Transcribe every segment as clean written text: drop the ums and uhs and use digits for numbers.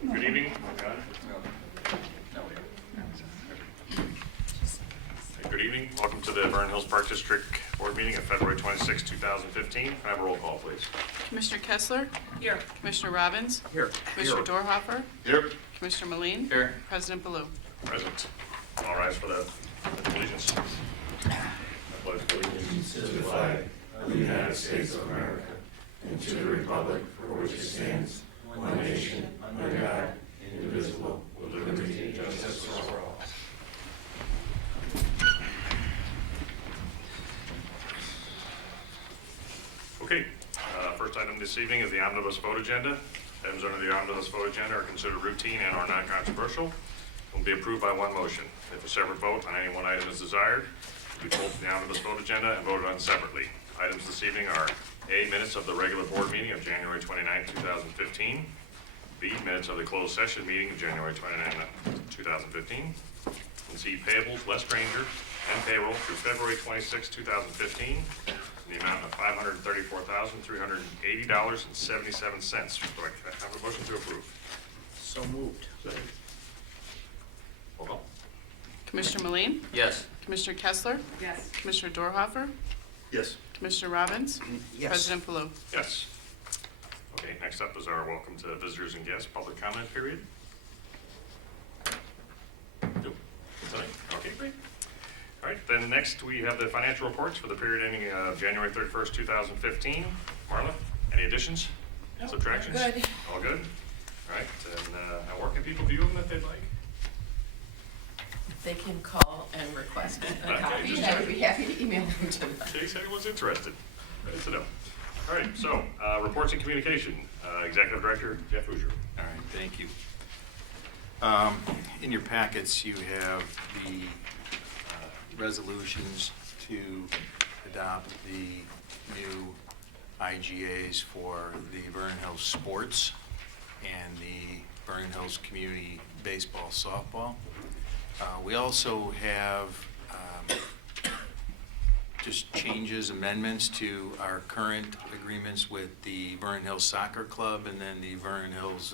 Good evening. Good evening. Welcome to the Vernon Hills Park District Board meeting of February 26, 2015. Can I have a roll call, please? Commissioner Kessler? Here. Commissioner Robbins? Here. Commissioner Dorhofer? Here. Commissioner Moline? Here. President Baloo? Present. All rise for the allegiance. I pledge allegiance To the flag of the United States of America and to the republic for which it stands, one nation, under God, indivisible, with liberty and justice for all. Okay, first item this evening is the omnibus vote agenda. Items under the omnibus vote agenda are considered routine and are non-controversial. Will be approved by one motion. If a separate vote on any one item is desired, it will be pulled from the omnibus vote agenda and voted on separately. Items this evening are A, minutes of the regular board meeting of January 29, 2015. B, minutes of the closed session meeting of January 29, 2015. And C, payables, less Granger, and payroll through February 26, 2015, in the amount of $534,380.77. Do I have a motion to approve? So moved. Hold on. Commissioner Moline? Yes. Commissioner Kessler? Yes. Commissioner Dorhofer? Yes. Commissioner Robbins? Yes. President Baloo? Yes. Okay, next up is our welcome to visitors and guests public comment period. Nope. Okay, great. All right, then next we have the financial reports for the period ending January 31st, 2015. Marla, any additions? Subtractions? Good. All good? All right, and now where can people view them if they'd like? They can call and request a Okay, copy, just and I would be happy to email them to them. In case anyone's interested. Good to know. All right, so reports and communication. Executive Director Jeff Hoosier. All right, thank you. In your packets, you have the resolutions to adopt the new IGAs for the Vernon Hills Sports and the Vernon Hills Community Baseball Softball. We also have just changes, amendments to our current agreements with the Vernon Hills Soccer Club and then the Vernon Hills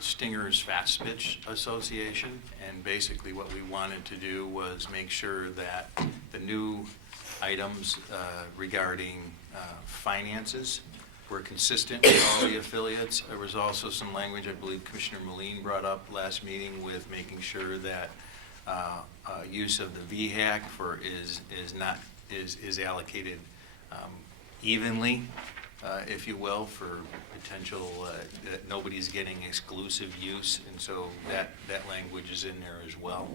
Stingers Fast Pitch Association. And basically what we wanted to do was make sure that the new items regarding finances were consistent with all the affiliates. There was also some language, I believe Commissioner Moline brought up last meeting, with making sure that use of the VHAC is allocated evenly, if you will, for potential that nobody's getting exclusive use, and so that language is in there as well.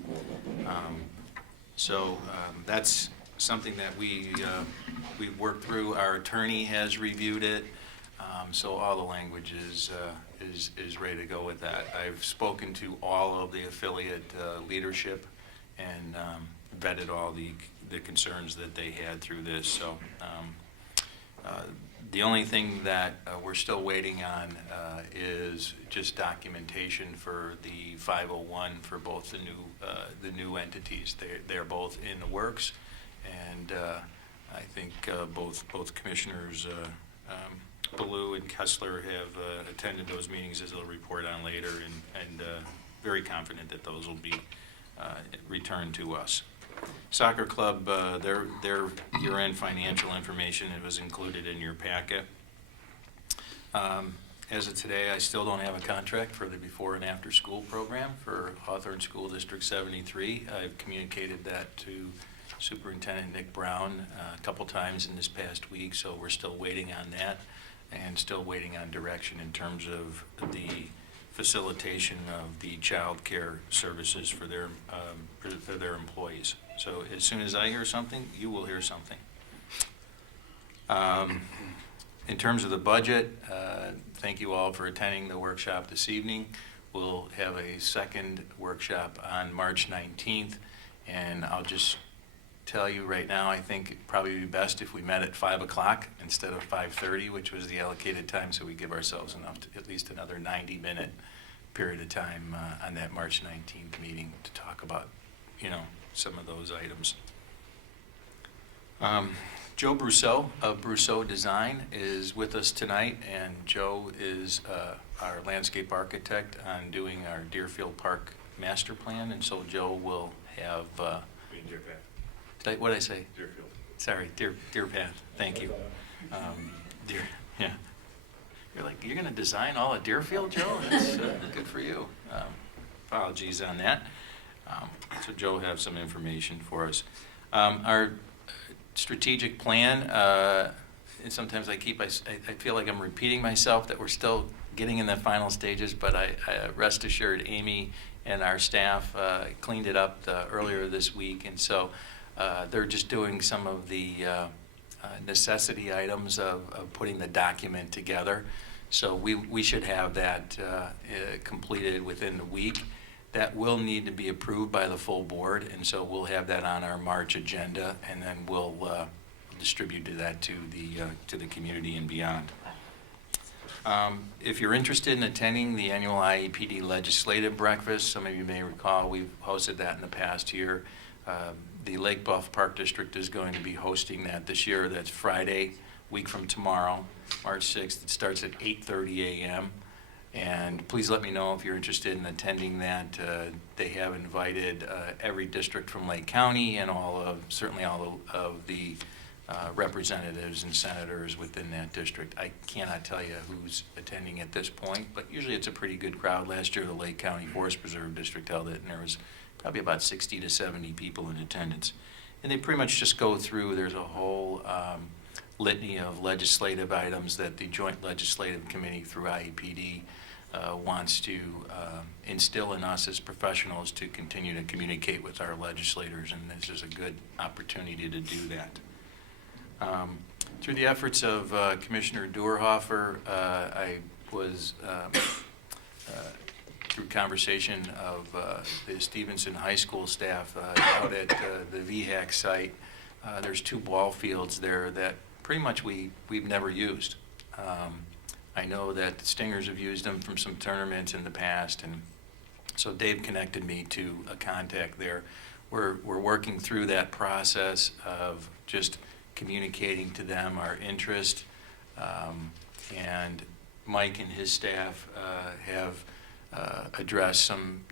That's something that we've worked through. Our attorney has reviewed it, so all the language is ready to go with that. I've spoken to all of the affiliate leadership and vetted all the concerns that they had through this. So the only thing that we're still waiting on is just documentation for the 501 for both the new entities. They're both in the works, and I think both commissioners Baloo and Kessler have attended those meetings, as they'll report on later, and very confident that those will be returned to us. Soccer Club, their year-end financial information, it was included in your packet. As of today, I still don't have a contract for the before and after school program for Hawthorne School District 73. I've communicated that to Superintendent Nick Brown a couple times in this past week, so we're still waiting on that and still waiting on direction in terms of the facilitation of the child care services for their employees. So as soon as I hear something, you will hear something. In terms of the budget, thank you all for attending the workshop this evening. We'll have a second workshop on March 19th, and I'll just tell you right now, I think it'd probably be best if we met at 5 o'clock instead of 5:30, which was the allocated time, so we give ourselves enough to at least another 90-minute period of time on that March 19th meeting to talk about, some of those items. Joe Brousseau of Brousseau Design is with us tonight, and Joe is our landscape architect on doing our Deerfield Park master plan, and so Joe will have, Deer Path, what did I say? Deerfield. Sorry, Deer Path, thank you. Deer, yeah. You're like, you're gonna design all of Deerfield, Joe? That's good for you. Apologies on that. So Joe will have some information for us. Our strategic plan, and sometimes I feel like I'm repeating myself, that we're still getting in the final stages, but I rest assured Amy and our staff cleaned it up earlier this week, and so they're just doing some of the necessity items of putting the document together. So we should have that completed within the week. That will need to be approved by the full board, and so we'll have that on our March agenda, and then we'll distribute that to the community and beyond. If you're interested in attending the annual IEPD legislative breakfast, some of you may recall we've hosted that in the past year. The Lake Bluff Park District is going to be hosting that this year. That's Friday, week from tomorrow, March 6th. It starts at 8:30 a.m. And please let me know if you're interested in attending that. They have invited every district from Lake County and certainly all of the representatives and senators within that district. I cannot tell you who's attending at this point, but usually it's a pretty good crowd. Last year, the Lake County Forest Preserve District held it, and there was probably about 60 to 70 people in attendance. And they pretty much just go through, there's a whole litany of legislative items that the Joint Legislative Committee through IEPD wants to instill in us as professionals to continue to communicate with our legislators, and this is a good opportunity to do that. Through the efforts of Commissioner Doerhofer, I was, through conversation of the Stevenson High School staff out at the VHAC site, there's 2 ball fields there that pretty much we've never used. I know that the Stingers have used them from some tournaments in the past, and so Dave connected me to a contact there. We're working through that process of just communicating to them our interest, and Mike and his staff have addressed some,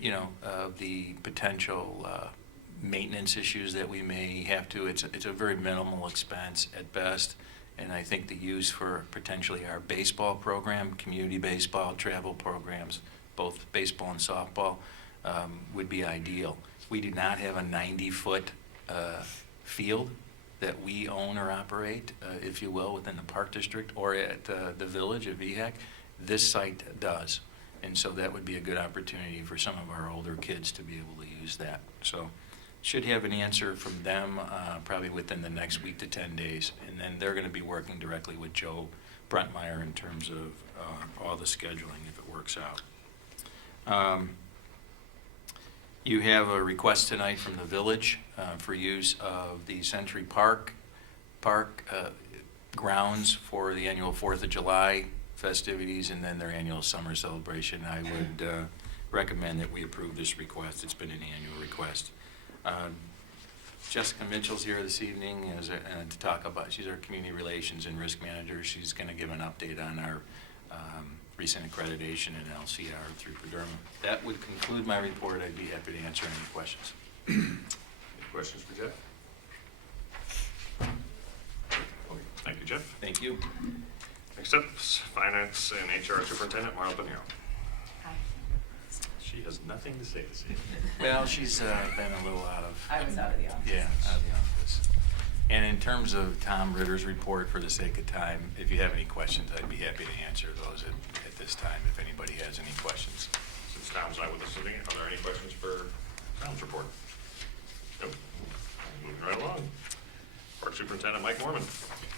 of the potential maintenance issues that we may have to. It's a very minimal expense at best. And I think the use for potentially our baseball program, community baseball, travel programs, both baseball and softball, would be ideal. We do not have a 90-foot field that we own or operate, if you will, within the Park District or at the village of VHAC. This site does. And so that would be a good opportunity for some of our older kids to be able to use that. So should have an answer from them probably within the next week to 10 days. And then they're going to be working directly with Joe Bruntmeyer in terms of all the scheduling if it works out. You have a request tonight from the village for use of the Century Park grounds for the annual 4th of July festivities and then their annual summer celebration. I would recommend that we approve this request. It's been an annual request. Jessica Mitchell's here this evening to talk about, she's our community relations and risk manager. She's going to give an update on our recent accreditation and LCR through Pederma. That would conclude my report. I'd be happy to answer any questions. Any questions for Jeff? Okay, thank you, Jeff. Thank you. Next up is Finance and HR Superintendent Marla Pinero. Hi. She has nothing to say this evening. Well, she's been a little out of, I was out of the office. yeah, out of the office. And in terms of Tom Ritter's report, for the sake of time, if you have any questions, I'd be happy to answer those at this time if anybody has any questions. Since Tom's not with us today, are there any questions for Tom's report? Nope. Moving right along. Park Superintendent Mike Mormon.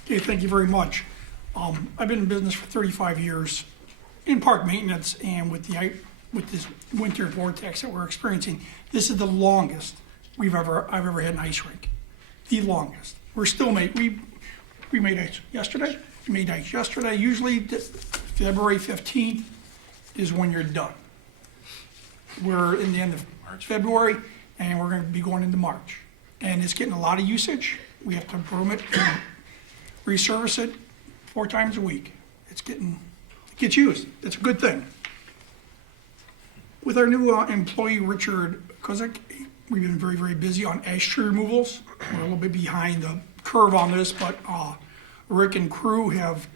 Okay, thank you very much. I've been in business for 35 years in park maintenance, and with this winter vortex that we're experiencing, this is the longest I've ever had an ice rink. The longest. We're still we made ice yesterday. We made ice yesterday. Usually February 15th is when you're done. We're in the end of February, and we're going to be going into March. And it's getting a lot of usage. We have to broom it resurface it 4 times a week. It gets used. It's a good thing. With our new employee, Richard Kozik, we've been very, very busy on ash tree removals. We're a little bit behind the curve on this, but Rick and crew have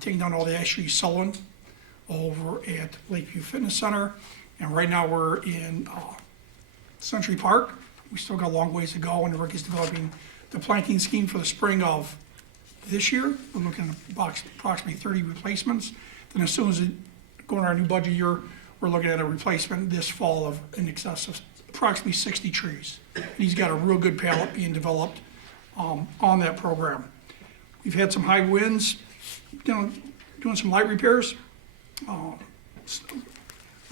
taken down all the ash trees sullen over at Lakeview Fitness Center. And right now we're in Century Park. We still got a long ways to go, and Rick is developing the planting scheme for the spring of this year. We're looking at approximately 30 replacements. Then as soon as it go into our new budget year, we're looking at a replacement this fall of in excess of approximately 60 trees. And he's got a real good palette being developed on that program. We've had some high winds, doing some light repairs.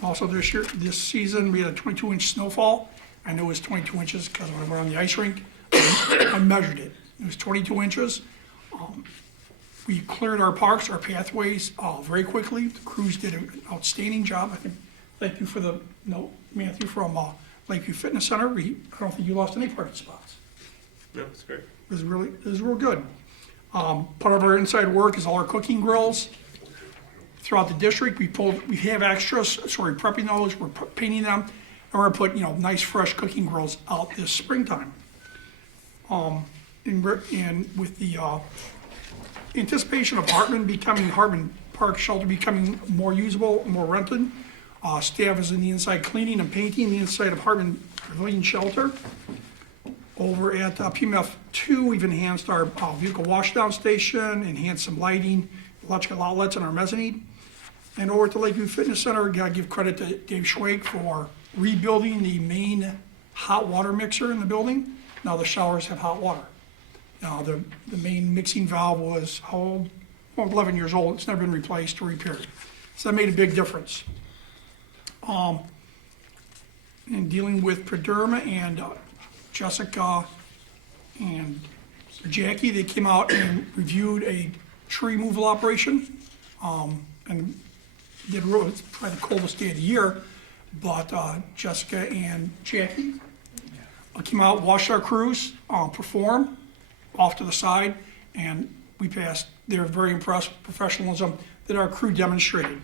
Also this season, we had a 22-inch snowfall. I know it was 22 inches because when I went on the ice rink, I measured it. It was 22 inches. We cleared our parks, our pathways very quickly. The crews did an outstanding job. I think, thank you for the note, Matthew, from Lakeview Fitness Center. I don't think you lost any parking spots. No, it's great. It was real good. Part of our inside work is all our cooking grills. Throughout the district, we have extras, so we're prepping those, we're painting them, and we're gonna put, nice fresh cooking grills out this springtime. And with the anticipation of Hartman Park Shelter becoming more usable, more rented, staff is in the inside cleaning and painting the inside of Hartman Pavilion Shelter. Over at PMF 2, we've enhanced our vehicle washdown station, enhanced some lighting, electrical outlets in our mezzanine. And over at the Lakeview Fitness Center, gotta give credit to Dave Schwake for rebuilding the main hot water mixer in the building. Now the showers have hot water. Now the main mixing valve was how old? Well, 11 years old. It's never been replaced or repaired. So that made a big difference. In dealing with Perderma and Jessica and Jackie, they came out and reviewed a tree removal operation. And it's probably the coldest day of the year, but Jessica and Jackie came out, watched our crews perform off to the side, and we passed. They were very impressed with professionalism that our crew demonstrated.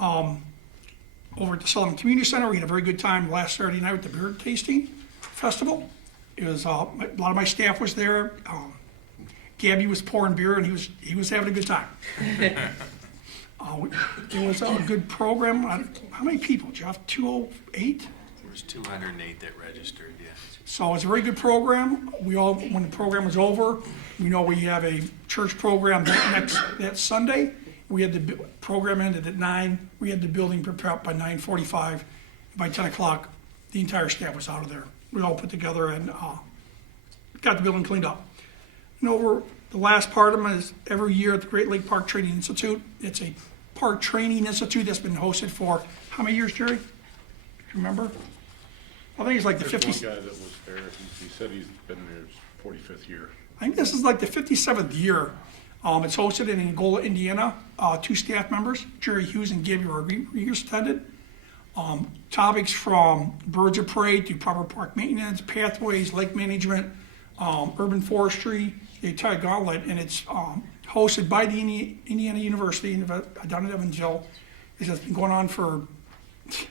Over at the Sullivan Community Center, we had a very good time last Saturday night with the beer tasting festival. It was a lot of my staff was there. Gabby was pouring beer, and he was having a good time. It was a good program. How many people, Jeff? 208? There was 208 that registered, yeah. So it's a very good program. When the program was over, we know we have a church program that Sunday. We had the program ended at 9. We had the building prepared by 9:45. By 10 o'clock, the entire staff was out of there. We all put together and got the building cleaned up. And over the last part of them is every year at the Great Lake Park Training Institute. It's a park training institute that's been hosted for how many years, Jerry? Do you remember? I think it's like the 50. There's one guy that was there, he said he's been there his 45th year. I think this is like the 57th year. It's hosted in Angola, Indiana. 2 staff members, Jerry Hughes and Gabby Rodriguez, attended. Topics from birds of prey to proper park maintenance, pathways, lake management, urban forestry, the entire gauntlet, and it's hosted by the Indiana University down in Evansville. It has been going on for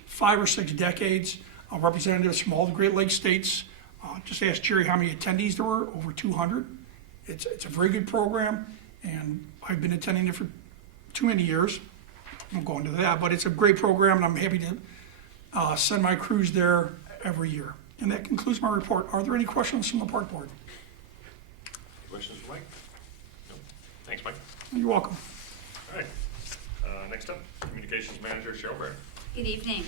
5 or 6 decades. Representatives from all the Great Lakes states. Just asked Jerry how many attendees there were, over 200. It's a very good program, and I've been attending it for too many years. I won't go into that, but it's a great program, and I'm happy to send my crews there every year. And that concludes my report. Are there any questions from the park board? Questions for Mike? No. Thanks, Mike. You're welcome. All right. Next up, Communications Manager Cheryl Barrett. Good evening.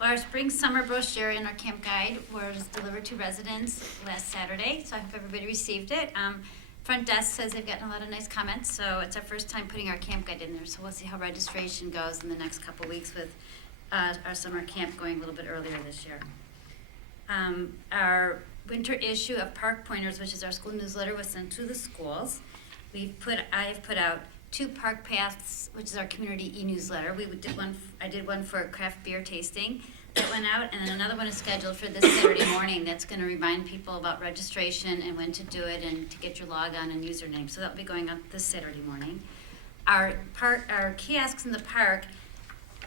Well, our spring summer brochure and our camp guide was delivered to residents last Saturday, so I hope everybody received it. Front desk says they've gotten a lot of nice comments, so it's our first time putting our camp guide in there, so we'll see how registration goes in the next couple weeks with our summer camp going a little bit earlier this year. Our winter issue of Park Pointers, which is our school newsletter, was sent to the schools. I've put out 2 Park Paths, which is our community e-newsletter. I did one for craft beer tasting. that went out, and then another one is scheduled for this Saturday morning that's gonna remind people about registration and when to do it and to get your logon and username. So that'll be going out this Saturday morning. Our kiosks in the park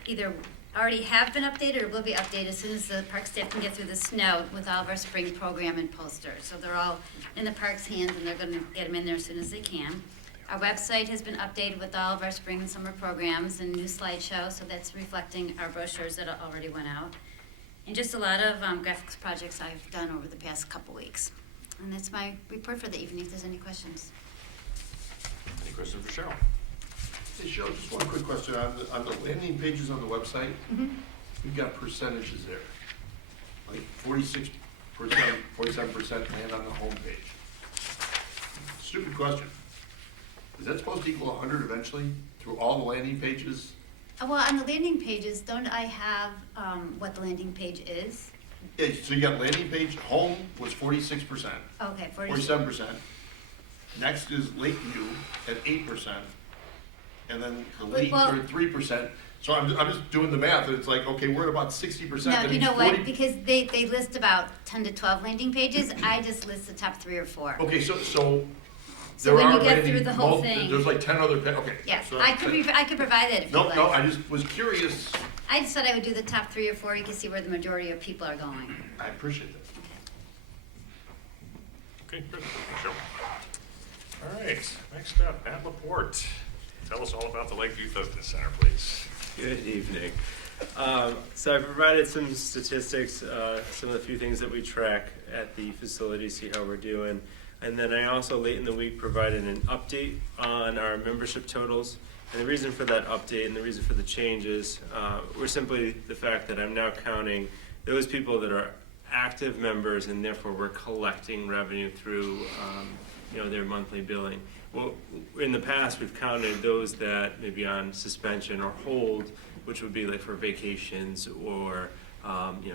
either already have been updated or will be updated as soon as the park staff can get through the snow with all of our spring program and posters. So they're all in the park's hands, and they're gonna get them in there as soon as they can. Our website has been updated with all of our spring and summer programs and new slideshow, so that's reflecting our brochures that already went out. And just a lot of graphics projects I've done over the past couple weeks. And that's my report for the evening, if there's any questions. Any questions for Cheryl? Hey, Cheryl, just one quick question. On the landing pages on the website, we've got percentages there. Like 46%, 47% land on the homepage. Stupid question. Is that supposed to equal 100 eventually through all the landing pages? Well, on the landing pages, don't I have what the landing page is? Yeah, so you got landing page, home was 46%, Okay, 47%. Next is Lakeview at 8%. And then the Well- leagues are at 3%. So I'm just doing the math, and it's like, okay, we're at about 60%. No, That you means know what, 40 because they list about 10 to 12 landing pages, I just list the top 3 or 4. Okay, so So there when are you get landing- through the whole thing. There's like 10 other, okay. Yes, so- I could provide that if you No, like. no, I just was curious. I just said I would do the top 3 or 4, you can see where the majority of people are going. I appreciate that. Okay, good. Cheryl. All right, next up, Matt Laporte. Tell us all about the Lakeview Fitness Center, please. Good evening. So I provided some statistics, some of the few things that we track at the facility, see how we're doing. And then I also, late in the week, provided an update on our membership totals. And the reason for that update and the reason for the changes were simply the fact that I'm now counting those people that are active members, and therefore we're collecting revenue through their monthly billing. Well, in the past, we've counted those that may be on suspension or hold, which would be like for vacations or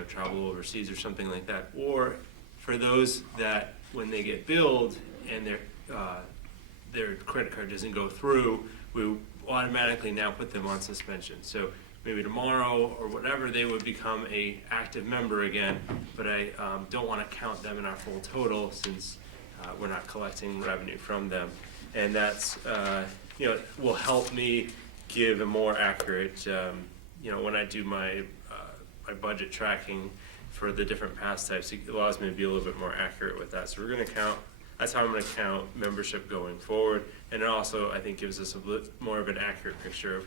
travel overseas or something like that. Or for those that when they get billed and their credit card doesn't go through, we automatically now put them on suspension. So maybe tomorrow or whatever, they would become a active member again, but I don't want to count them in our full total since we're not collecting revenue from them. And that's, will help me give a more accurate, when I do my budget tracking for the different pass types, it allows me to be a little bit more accurate with that. So we're going to count, that's how I'm going to count membership going forward. And it also, I think, gives us a bit more of an accurate picture of,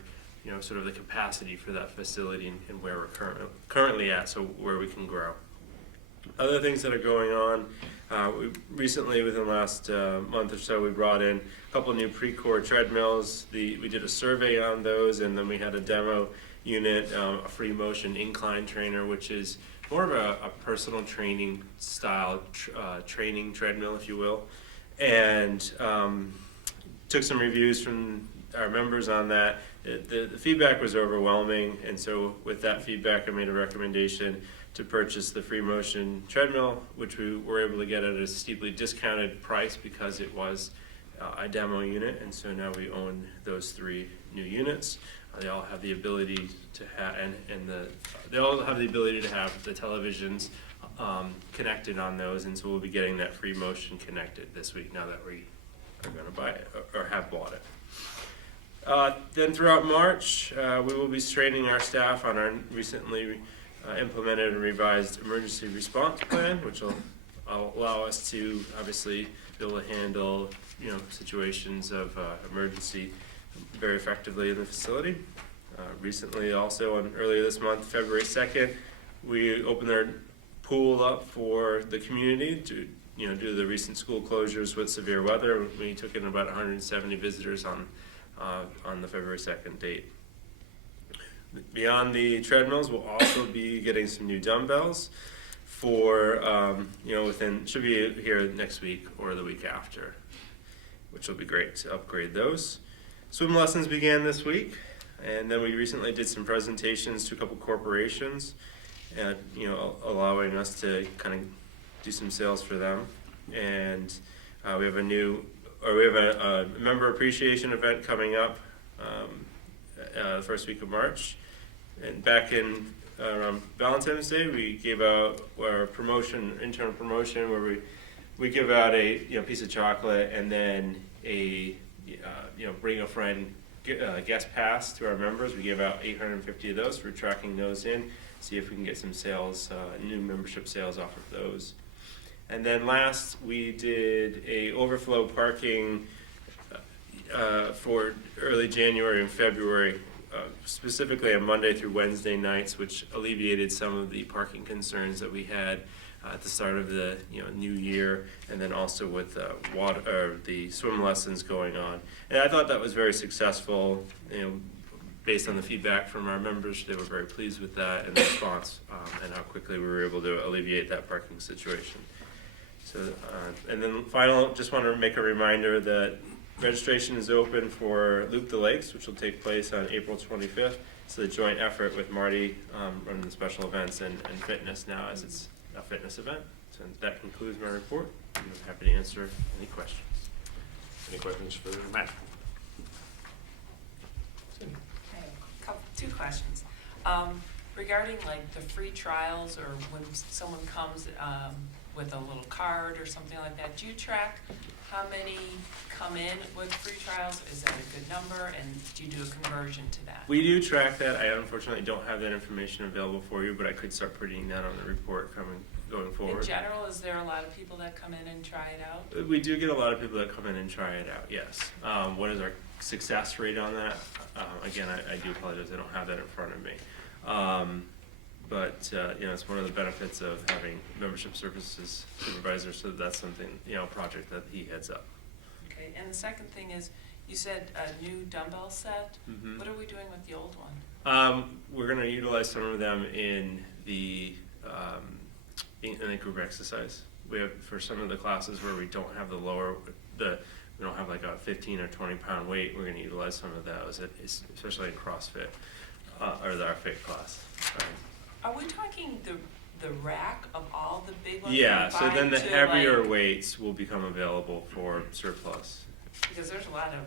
sort of the capacity for that facility and where we're currently at, so where we can grow. Other things that are going on, we recently, within the last month or so, we brought in a couple new pre-core treadmills. We did a survey on those, and then we had a demo unit, a free motion incline trainer, which is more of a personal training style training treadmill, if you will. And took some reviews from our members on that. The feedback was overwhelming, and so with that feedback, I made a recommendation to purchase the free motion treadmill, which we were able to get at a steeply discounted price because it was a demo unit, and so now we own those 3 new units. They all have the ability to have, they all have the ability to have the televisions connected on those, and so we'll be getting that free motion connected this week now that we are going to buy it or have bought it. Then throughout March, we will be training our staff on our recently implemented and revised emergency response plan, which will allow us to obviously be able to handle situations of emergency very effectively in the facility. Recently, also earlier this month, February 2nd, we opened our pool up for the community to due to the recent school closures with severe weather. We took in about 170 visitors on the February 2nd date. Beyond the treadmills, we'll also be getting some new dumbbells for, should be here next week or the week after, which will be great to upgrade those. Swim lessons began this week, and then we recently did some presentations to a couple corporations, and allowing us to kind of do some sales for them. And we have a member appreciation event coming up the first week of March. And back in Valentine's Day, we gave out our promotion, internal promotion, where we give out a piece of chocolate and then a bring a friend guest pass to our members. We gave out 850 of those. We're tracking those in, see if we can get some sales, new membership sales off of those. And then last, we did a overflow parking for early January and February, specifically on Monday through Wednesday nights, which alleviated some of the parking concerns that we had at the start of the new year, and then also with the swim lessons going on. And I thought that was very successful. Based on the feedback from our members, they were very pleased with that and the response, and how quickly we were able to alleviate that parking situation. So, and then final, just want to make a reminder that registration is open for Loop the Lakes, which will take place on April 25th. It's a joint effort with Marty running the special events and fitness now, as it's a fitness event. So that concludes my report. I'm happy to answer any questions. Any questions for Matt? Two questions. Regarding like the free trials, or when someone comes with a little card or something like that, do you track how many come in with free trials? Is that a good number, and do you do a conversion to that? We do track that. I unfortunately don't have that information available for you, but I could start putting that on the report going forward. In general, is there a lot of people that come in and try it out? We do get a lot of people that come in and try it out, yes. What is our success rate on that? Again, I do apologize, I don't have that in front of me. But it's one of the benefits of having membership services supervisor, so that's something, a project that he heads up. Okay, and the second thing is, you said a new dumbbell set. Mm-hmm. What are we doing with the old one? We're going to utilize some of them in the group exercise. We have, for some of the classes where we don't have we don't have like a 15 or 20 pound weight, we're going to utilize some of those, especially in CrossFit or our fit class. Are we talking the rack of all the big ones? Yeah, so then the combined to, heavier like, weights will become available for surplus. because there's a lot of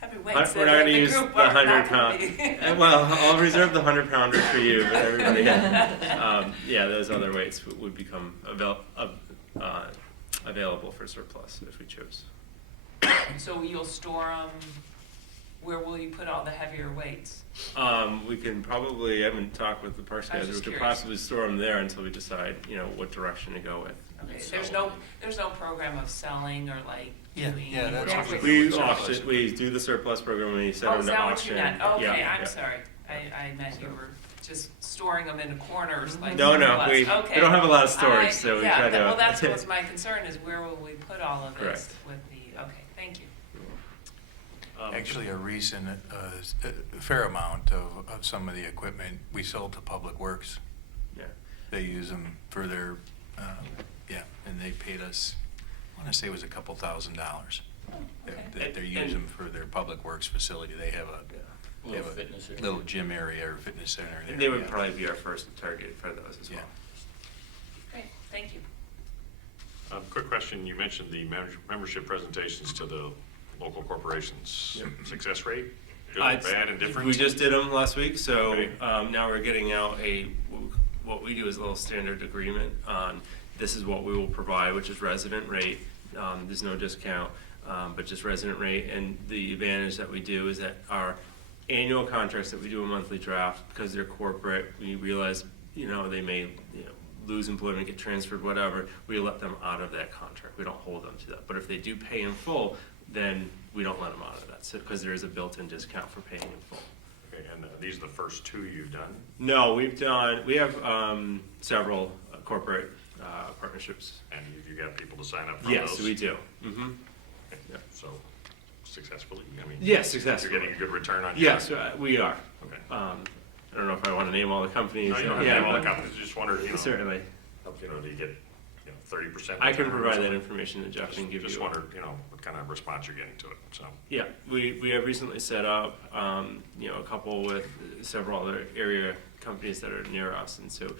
heavy weights We're that not are going in to the use the group are 100 not pound. gonna be. Well, I'll reserve the 100 pounder for you, but everybody else. Those other weights would become available for surplus if we chose. So you'll store them, where will you put all the heavier weights? We can probably, I haven't talked with the parks I was guys, we just could curious. possibly store them there until we decide, what direction to go with. Okay, So- there's no program of selling or like Yeah, doing. yeah, that's Exactly. what We Surplus. auction, we do the surplus program, we send Oh, them is to that what auction. you meant? Okay, Yeah, I'm sorry. I meant you were just storing them in corners like. No, surplus. we Okay. don't have a lot of storage, so we try to. Well, that's what's my concern, is where will we put all of this Correct. with the, okay, thank you. Actually, a recent, a fair amount of some of the equipment we sold to Public Works. Yeah. They use them for their, and they paid us, I want to say it was a couple $1,000s. Okay. That they're using for their Public Works facility. They have a little gym area or fitness center there. They would yeah. probably be our first target for those as well. Yeah. Great, thank you. Quick question, you mentioned the membership presentations to the local corporations. Yep. Success rate, good, It's- bad, and different? We just did them last week, so Okay. now we're getting out what we do is a little standard agreement on this is what we will provide, which is resident rate. There's no discount, but just resident rate. And the advantage that we do is that our annual contracts that we do a monthly draft, because they're corporate, we realize, they may, lose employment, get transferred, whatever, we let them out of that contract. We don't hold them to that. But if they do pay in full, then we don't let them out of that, because there is a built-in discount for paying in full. Okay, and these are the first two you've done? No, we have several corporate partnerships. And you got people to sign up for those? Yes, we do. Mm-hmm. Okay, Yeah. So successfully, I mean? Yes, successfully. You're getting a good return on your? Yes, we are. Okay. I don't know if I want to name all the companies. No, you don't have to Yeah, name all the but companies, just wondered, certainly. do you get, 30%? I can return or provide that something? information to Jeff and give you. Just wondered, what kind of response you're getting to it, so. Yeah, we have recently set up, a couple with several other area companies that are near us, and so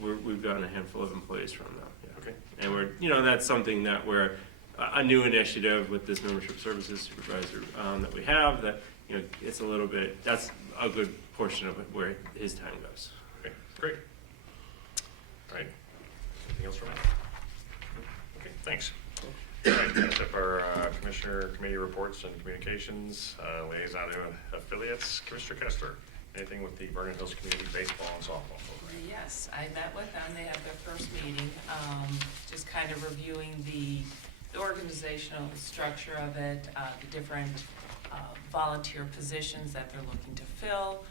we've gotten a handful of employees from them. Yeah. Okay. And we're, that's something that we're a new initiative with this membership services supervisor that we have. That it's a little bit. That's a good portion of it where his time goes. Okay. Great. All right. Anything else from us? Okay, thanks. All right, that's up our Commissioner Committee reports and communications, liaison to affiliates. Commissioner Kessler, anything with the Vernon Hills Community Baseball and Softball program? Yes, I met with them, they had their first meeting, just kind of reviewing the organizational structure of it, the different volunteer positions that they're looking to fill,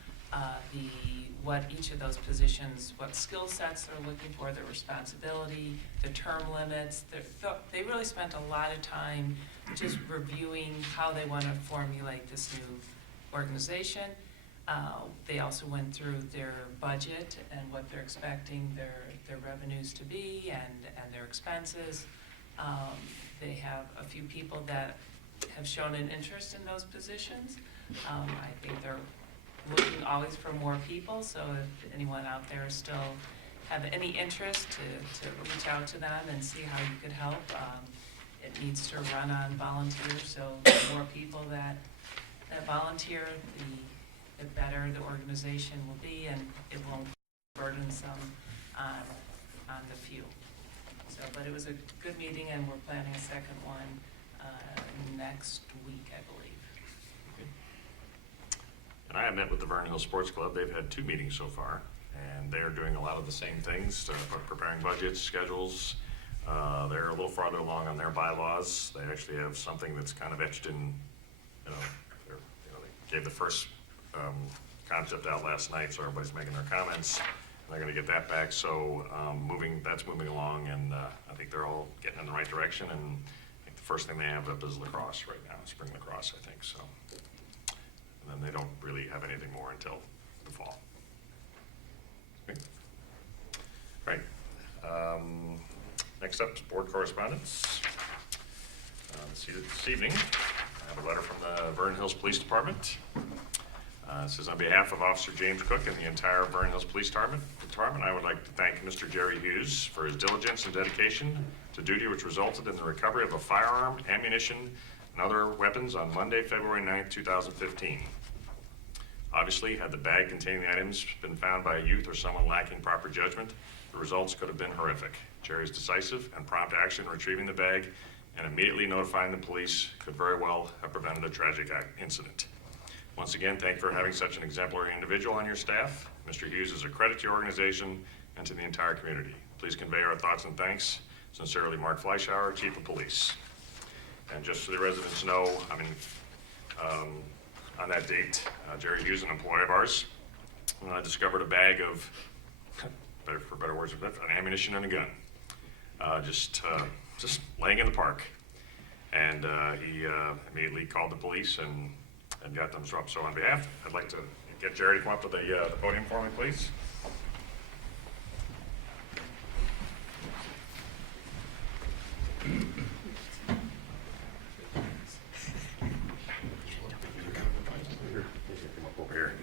what each of those positions, what skill sets they're looking for, their responsibility, the term limits. They really spent a lot of time just reviewing how they want to formulate this new organization. They also went through their budget and what they're expecting their revenues to be and their expenses. They have a few people that have shown an interest in those positions. I think they're looking always for more people, so if anyone out there still have any interest to reach out to them and see how you could help. It needs to run on volunteers, so the more people that volunteer, the better the organization will be, and it won't be burdensome on the few. So, but it was a good meeting, and we're planning a second one next week, I believe. And I have met with the Vernon Hills Sports Club. They've had 2 meetings so far, and they're doing a lot of the same things, preparing budgets, schedules. They're a little farther along on their bylaws. They actually have something that's kind of etched in, they gave the first concept out last night, so everybody's making their comments. And they're gonna get that back, so that's moving along, and I think they're all getting in the right direction, and I think the first thing they have up is lacrosse right now, spring lacrosse, I think, so. And then they don't really have anything more until the fall. Okay. Right. Next up is board correspondence. This evening, I have a letter from the Vernon Hills Police Department. It says, on behalf of Officer James Cook and the entire Vernon Hills Police Department, I would like to thank Mr. Jerry Hughes for his diligence and dedication to duty, which resulted in the recovery of a firearm, ammunition, and other weapons on Monday, February 9th, 2015. Obviously, had the bag containing the items been found by a youth or someone lacking proper judgment, the results could have been horrific. Jerry's decisive and prompt action retrieving the bag and immediately notifying the police could very well have prevented a tragic incident. Once again, thank you for having such an exemplary individual on your staff. Mr. Hughes is a credit to your organization and to the entire community. Please convey our thoughts and thanks. Sincerely, Mark Fleischauer, Chief of Police. And just so the residents know, on that date, Jerry Hughes, an employee of ours, discovered a bag of, for better words, an ammunition and a gun, just laying in the park. And he immediately called the police and got them up. So on behalf, I'd like to get Jerry to come up to the podium for me, please. Over here.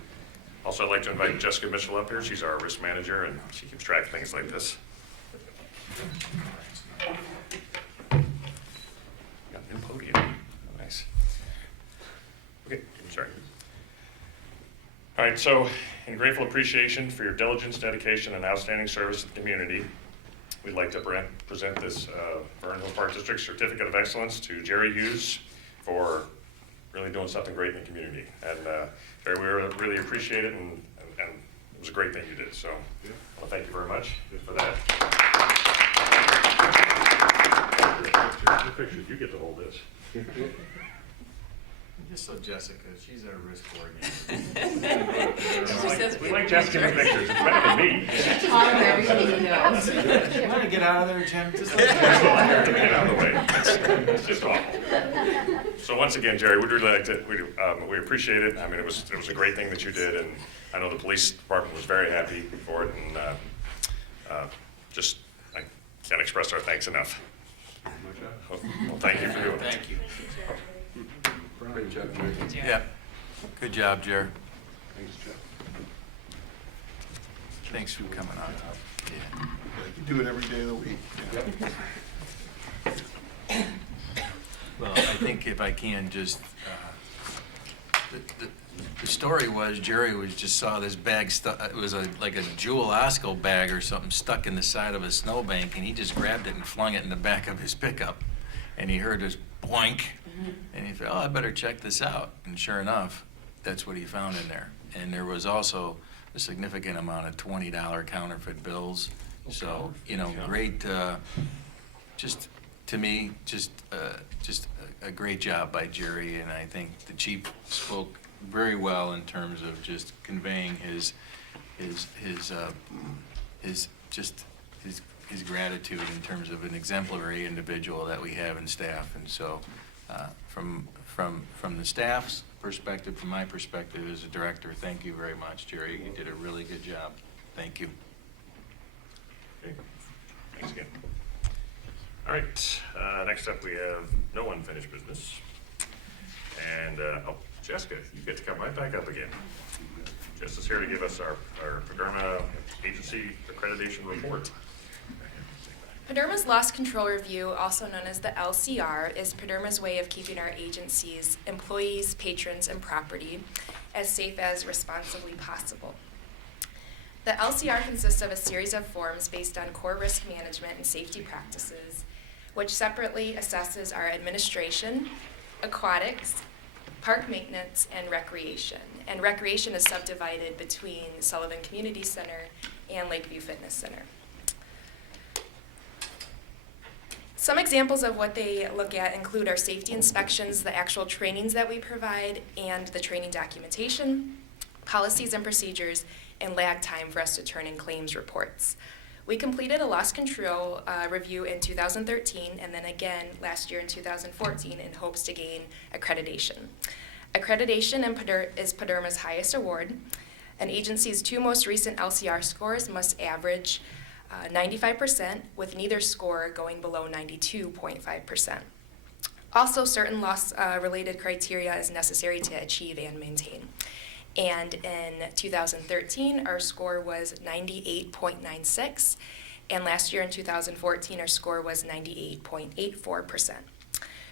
Also, I'd like to invite Jessica Mitchell up here. She's our risk manager, and she keeps track of things like this. Got a new podium. Oh, nice. Okay, sorry. All right, so in grateful appreciation for your diligence, dedication, and outstanding service to the community, we'd like to present this Vernon Hills Park District Certificate of Excellence to Jerry Hughes for really doing something great in the community. And Jerry, we really appreciate it, and it was a great thing you did. So well, thank you very much for that. Your pictures, you get to hold this. Just so Jessica, she's our risk coordinator. We like Jessica in the pictures. It's better than me. Taught him everything he knows. You want to get out of there, Jim? Just Get out of the way. It's just awful. So once again, Jerry, we'd really like to, we appreciate it. I mean, it was a great thing that you did, and I know the police department was very happy for it, and I can't express our thanks enough. Well, thank you for doing it. Thank you. Great job, Jerry. Yeah, good job, Jer. Thanks, Jeff. Thanks for coming on. Yeah. You do it every day of the week. Well, I think if I can just, The story was Jerry just saw this bag stuck, it was like a Jewel Osco bag or something stuck in the side of a snowbank, and he just grabbed it and flung it in the back of his pickup. And he heard this boink, and he thought, oh, I better check this out. And sure enough, that's what he found in there. And there was also a significant amount of $20 counterfeit bills. So, great, just, to me, just a great job by Jerry, and I think the chief spoke very well in terms of just conveying his gratitude in terms of an exemplary individual that we have in staff. And so, from the staff's perspective, from my perspective as a director, thank you very much, Jerry. You did a really good job. Thank you. Okay. Thanks again. All right, next up we have no unfinished business. And, Jessica, you get to come right back up again. Jessica's here to give us our Paderma Agency Accreditation Report. Paderma's Loss Control Review, also known as the LCR, is Paderma's way of keeping our agency's employees, patrons, and property as safe as responsibly possible. The LCR consists of a series of forms based on core risk management and safety practices, which separately assesses our administration, aquatics, park maintenance, and recreation. And recreation is subdivided between Sullivan Community Center and Lakeview Fitness Center. Some examples of what they look at include our safety inspections, the actual trainings that we provide, and the training documentation, policies and procedures, and lag time for us to turn in claims reports. We completed a loss control review in 2013 and then again last year in 2014 in hopes to gain accreditation. Accreditation is Paderma's highest award. An agency's two most recent LCR scores must average 95%, with neither score going below 92.5%. Also, certain loss-related criteria is necessary to achieve and maintain. And in 2013, our score was 98.96, and last year in 2014, our score was 98.84%.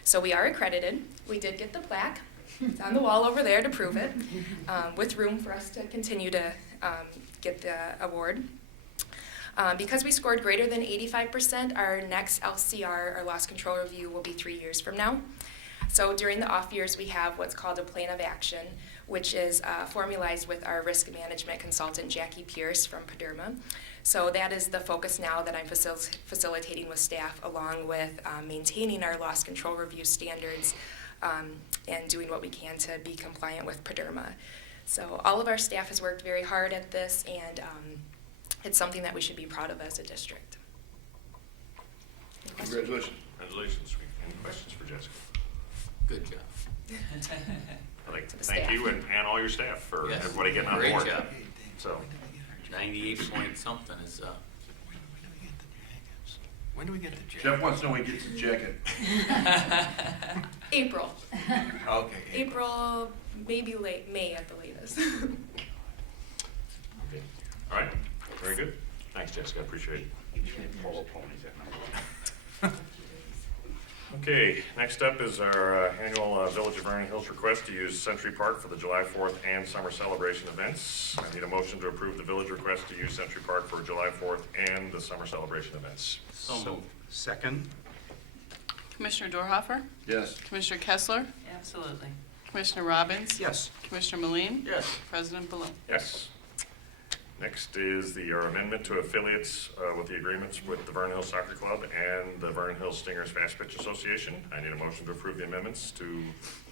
So we are accredited. We did get the plaque. It's on the wall over there to prove it, with room for us to continue to get the award. Because we scored greater than 85%, our next LCR, our loss control review, will be 3 years from now. So during the off years, we have what's called a plan of action, which is formalized with our risk management consultant, Jackie Pierce from Paderma. So that is the focus now that I'm facilitating with staff, along with maintaining our loss control review standards and doing what we can to be compliant with Paderma. So all of our staff has worked very hard at this, and it's something that we should be proud of as a district. Congratulations. Congratulations. Any questions for Jessica? Good job. I'd like to the thank staff. you and all your staff for Yes. everybody getting on Great board. job. So, 98 point something is, When do we get the jacket? Jeff wants to know when he gets his jacket. April. Okay. April, maybe late May at the latest. okay. All right, very good. Thanks, Jessica, I appreciate it. Okay, next up is our annual Village of Vernon Hills request to use Century Park for the July 4th and summer celebration events. I need a motion to approve the village request to use Century Park for July 4th and the summer celebration events. so moved. Second. Commissioner Dorhoeffer? Yes. Commissioner Kessler? Absolutely. Commissioner Robbins? Yes. Commissioner Meline? Yes. President Balloon? Yes. Next is our amendment to affiliates with the agreements with the Vernon Hills Soccer Club and the Vernon Hills Stingers Fast Pitch Association. I need a motion to approve the amendments to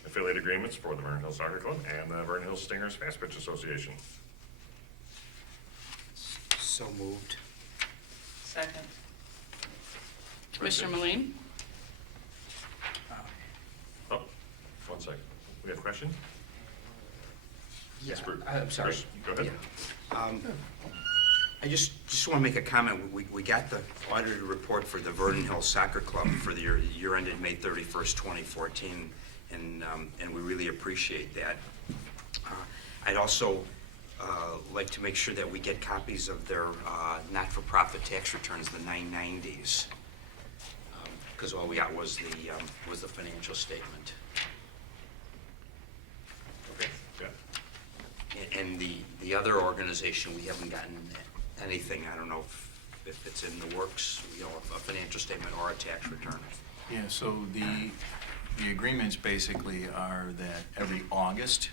affiliate agreements for the Vernon Hills Soccer Club and the Vernon Hills Stingers Fast Pitch Association. So moved. Second. Commissioner Meline? Oh, 1 second. We have a question? Yeah, Yes, Bruce. I'm sorry. Bruce, go ahead. I just want to make a comment. We got the audited report for the Vernon Hills Soccer Club for the year ended May 31st, 2014, and we really appreciate that. I'd also like to make sure that we get copies of their not-for-profit tax returns, the 990s, because all we got was the financial statement. Okay, yeah. And the other organization, we haven't gotten anything. I don't know if it's in the works, you know, a financial statement or a tax return. Yeah, so the agreements basically are that every August,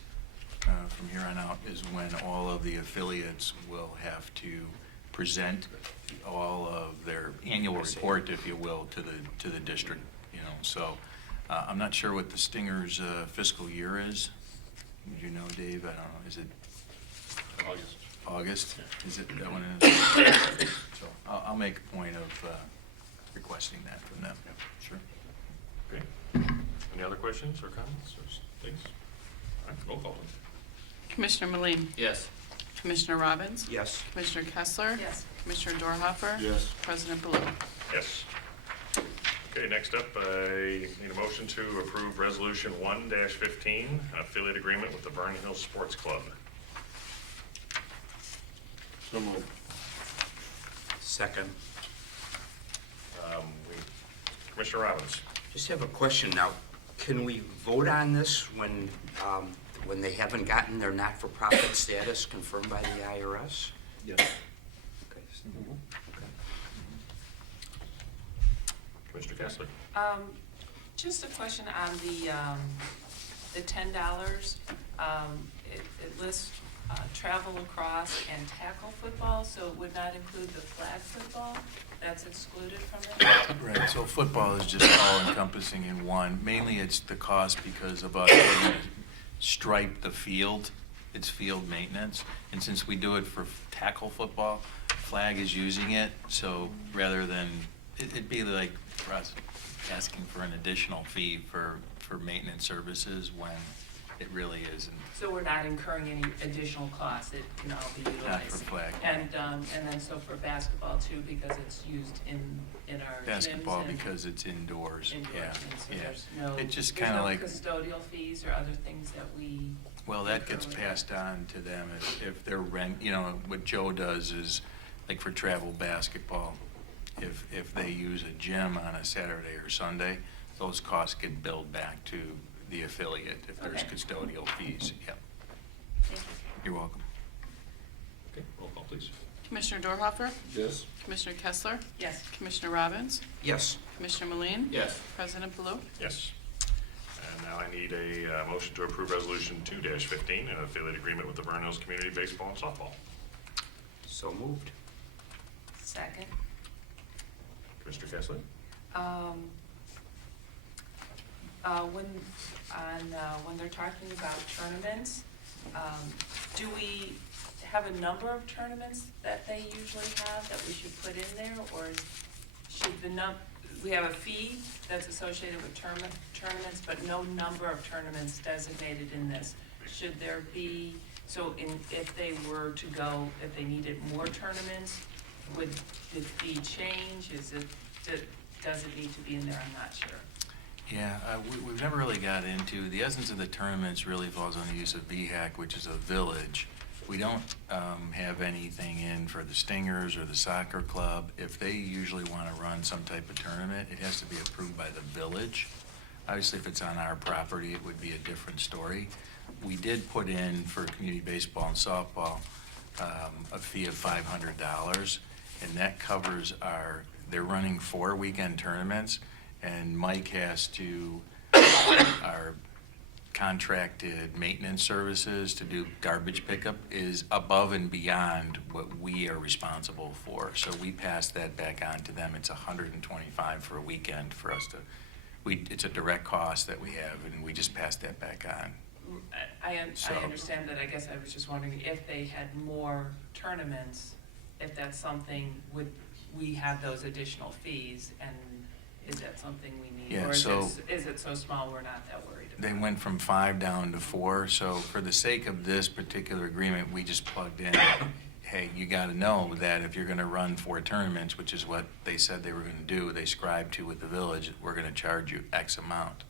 from here on out, is when all of the affiliates will have to present all of their annual report, if you will, to the district, you know. So I'm not sure what the Stingers' fiscal year is. Do you know, Dave? I don't know. Is it August. August? Is it that one? Is? So I'll make a point of requesting that from them. Sure. Okay. Any other questions or comments or things? All right, roll call, please. Commissioner Meline? Yes. Commissioner Robbins? Yes. Commissioner Kessler? Yes. Commissioner Dorhoeffer? Yes. President Baloo? Yes. Okay, next up, I need a motion to approve Resolution 1-15, affiliate agreement with the Vernon Hills Sports Club. So moved. Second. Commissioner Robbins. Just have a question now. Can we vote on this when they haven't gotten their not-for-profit status confirmed by the IRS? Yes. Okay. Commissioner Kessler. Just a question on the $10. It lists travel lacrosse and tackle football, so it would not include the flag football? That's excluded from it? Right, so football is just all encompassing in one. Mainly it's the cost because of us having to stripe the field. It's field maintenance. And since we do it for tackle football, flag is using it. So rather than, it'd be like for us asking for an additional fee for maintenance services when it really isn't. So we're not incurring any additional costs, it can all be utilized? Not for flag. And then so for basketball too, because it's used in our gyms? Basketball and because it's indoors. indoor Yeah, gyms, so yeah. there's no, It just there's kind of no like, custodial fees or other things that we? well, that incur gets with passed on to them if they're rent, you know, what Joe does is, like for travel basketball, if they use a gym on a Saturday or Sunday, those costs get billed back to the affiliate if there's Okay. custodial fees. Yep. Thank you. You're welcome. Okay, roll call, please. Commissioner Dorhoeffer? Yes. Commissioner Kessler? Yes. Commissioner Robbins? Yes. Commissioner Meline? Yes. President Baloo? Yes. And now I need a motion to approve Resolution 2-15, an affiliate agreement with the Vernon Hills Community Baseball and Softball. So moved. Second. Commissioner Kessler. When they're talking about tournaments, do we have a number of tournaments that they usually have that we should put in there, or should we have a fee that's associated with tournaments, but no number of tournaments designated in this? Should there be, if they were to go, if they needed more tournaments, would the fee change? Does it need to be in there? I'm not sure. Yeah, we've never really got into, the essence of the tournaments really falls on the use of VHAC, which is a village. We don't have anything in for the Stingers or the soccer club. If they usually want to run some type of tournament, it has to be approved by the village. Obviously, if it's on our property, it would be a different story. We did put in for community baseball and softball a fee of $500, and that covers they're running 4 weekend tournaments, and Mike has to, our contracted maintenance services to do garbage pickup is above and beyond what we are responsible for. So we pass that back on to them. It's $125 for a weekend for us to, it's a direct cost that we have, and we just pass that back on. I So- understand that. I guess I was just wondering if they had more tournaments, if that's something, would we have those additional fees, and is that something we need? Yeah, Or so- is it so small we're not that worried about They it? went from 5 down to 4, so for the sake of this particular agreement, we just plugged in, hey, you gotta know that if you're gonna run 4 tournaments, which is what they said they were gonna do, they scribed to with the village, we're gonna charge you X amount.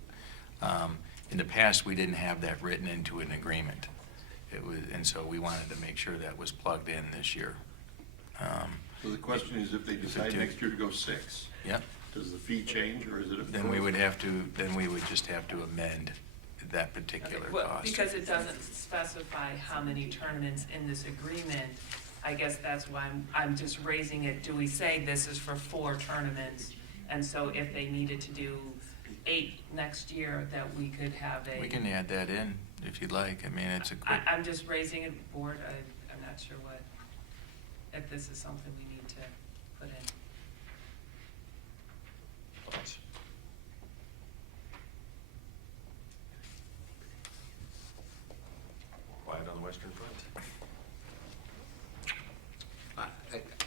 In the past, we didn't have that written into an agreement. And so we wanted to make sure that was plugged in this year. So the question is, if they decide next year to go 6, Yep. does the fee change, or is it? Then we would just have to amend that particular Okay, well, cost. because it doesn't specify how many tournaments in this agreement, I guess that's why I'm just raising it. Do we say this is for 4 tournaments? And so if they needed to do 8 next year, that we could have a. We can add that in if you'd like. I mean, it's a quick. I'm just raising it, board. I'm not sure if this is something we need to put in. Thoughts? Quiet on the Western Front.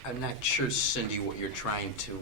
I'm not sure, Cindy, what you're trying to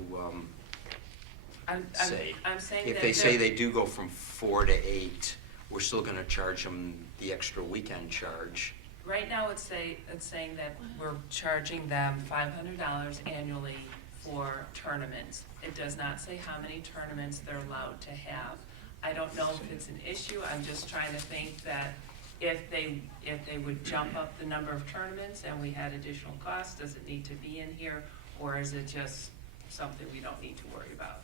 say. I'm saying that. If they say they do go from 4 to 8, we're still gonna charge them the extra weekend charge. Right now, it's saying that we're charging them $500 annually for tournaments. It does not say how many tournaments they're allowed to have. I don't know if it's an issue. I'm just trying to think that if they would jump up the number of tournaments and we had additional costs, does it need to be in here, or is it just something we don't need to worry about?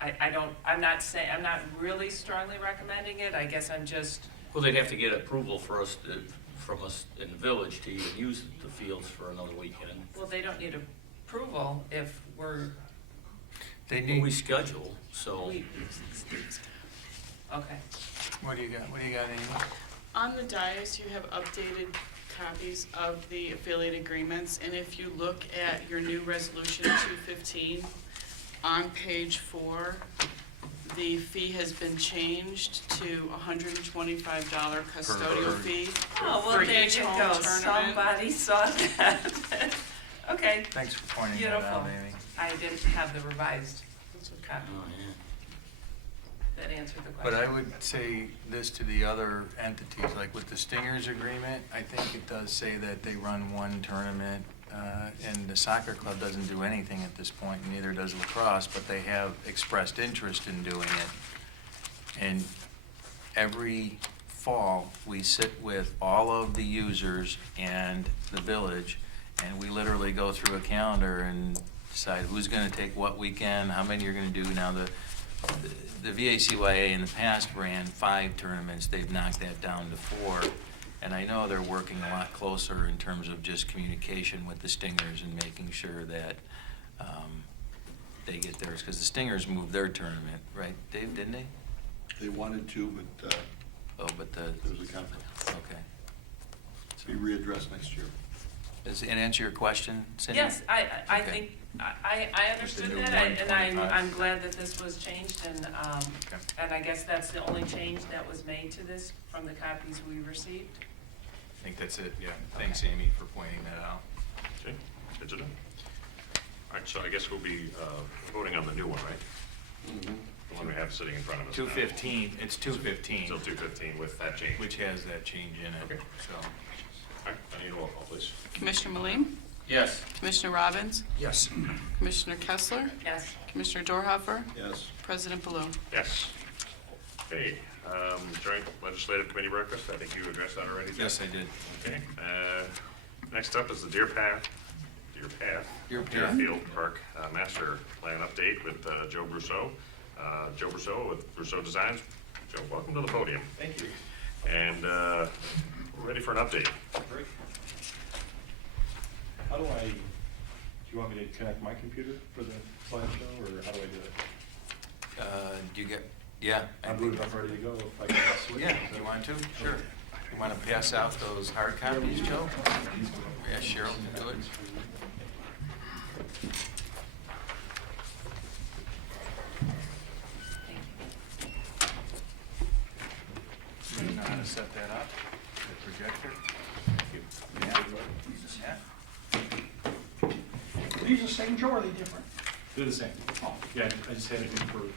I'm not really strongly recommending it. I guess I'm just. Well, they'd have to get approval for us from us in the village to even use the fields for another weekend. Well, they don't need approval if we're. We schedule, so. Okay. What do you got? What do you got, Amy? On the dais, you have updated copies of the affiliate agreements, and if you look at your new resolution 215, on page 4, the fee has been changed to $125 custodial fee. Oh, well, for there each you home go. tournament. Somebody saw that. Okay. Thanks for pointing that Beautiful. out, Amy. I didn't have the revised copy. Oh, yeah. That answered the But question. I would say this to the other entities, like with the Stingers agreement, I think it does say that they run one tournament, and the soccer club doesn't do anything at this point, and neither does lacrosse, but they have expressed interest in doing it. And every fall, we sit with all of the users and the village, and we literally go through a calendar and decide who's gonna take what weekend, how many you're gonna do. Now, the VACYA in the past ran 5 tournaments. They've knocked that down to 4. And I know they're working a lot closer in terms of just communication with the Stingers and making sure that they get theirs. Because the Stingers moved their tournament, right, Dave, didn't they? They wanted to, but there was a conflict. Okay. Be readdressed next year. Does it answer your question, Cindy? Yes, I Okay. think, I understood new that, and 125. I'm glad that this was changed, and Okay. I guess that's the only change that was made to this from the copies we received. I think that's it, yeah. Thanks, Amy, for pointing that out. Okay, good to know. All right, so I guess we'll be voting on the new one, right? Mm-hmm. The one we have sitting in front of us now. 215, it's 215. Still 215 with that change. Which has that change in it, Okay. so. All right, I need a roll call, please. Commissioner Maline? Yes. Commissioner Robbins? Yes. Commissioner Kessler? Yes. Commissioner Dorhoeffer? Yes. President Baloo? Yes. Okay, joint legislative committee breakfast, I think you addressed that already. Jeff? Yes, I did. Okay, next up is the Deerfield Park Master Plan Update with Joe Brousseau. Joe Brousseau with Brousseau Designs. Joe, welcome to the podium. Thank you. And we're ready for an update. Great. How do you want me to connect my computer for the slideshow, or how do I do it? Do you get, yeah. I'm booted up, ready to go if I can switch. Yeah, you want to? Sure. You want to pass out those hard copies, Joe? Yeah, Cheryl can do it. You know how to set that up, the projector? Yeah. Are these the same, Joe, or are they different? They're the same. Oh, yeah, I just had it in for Word.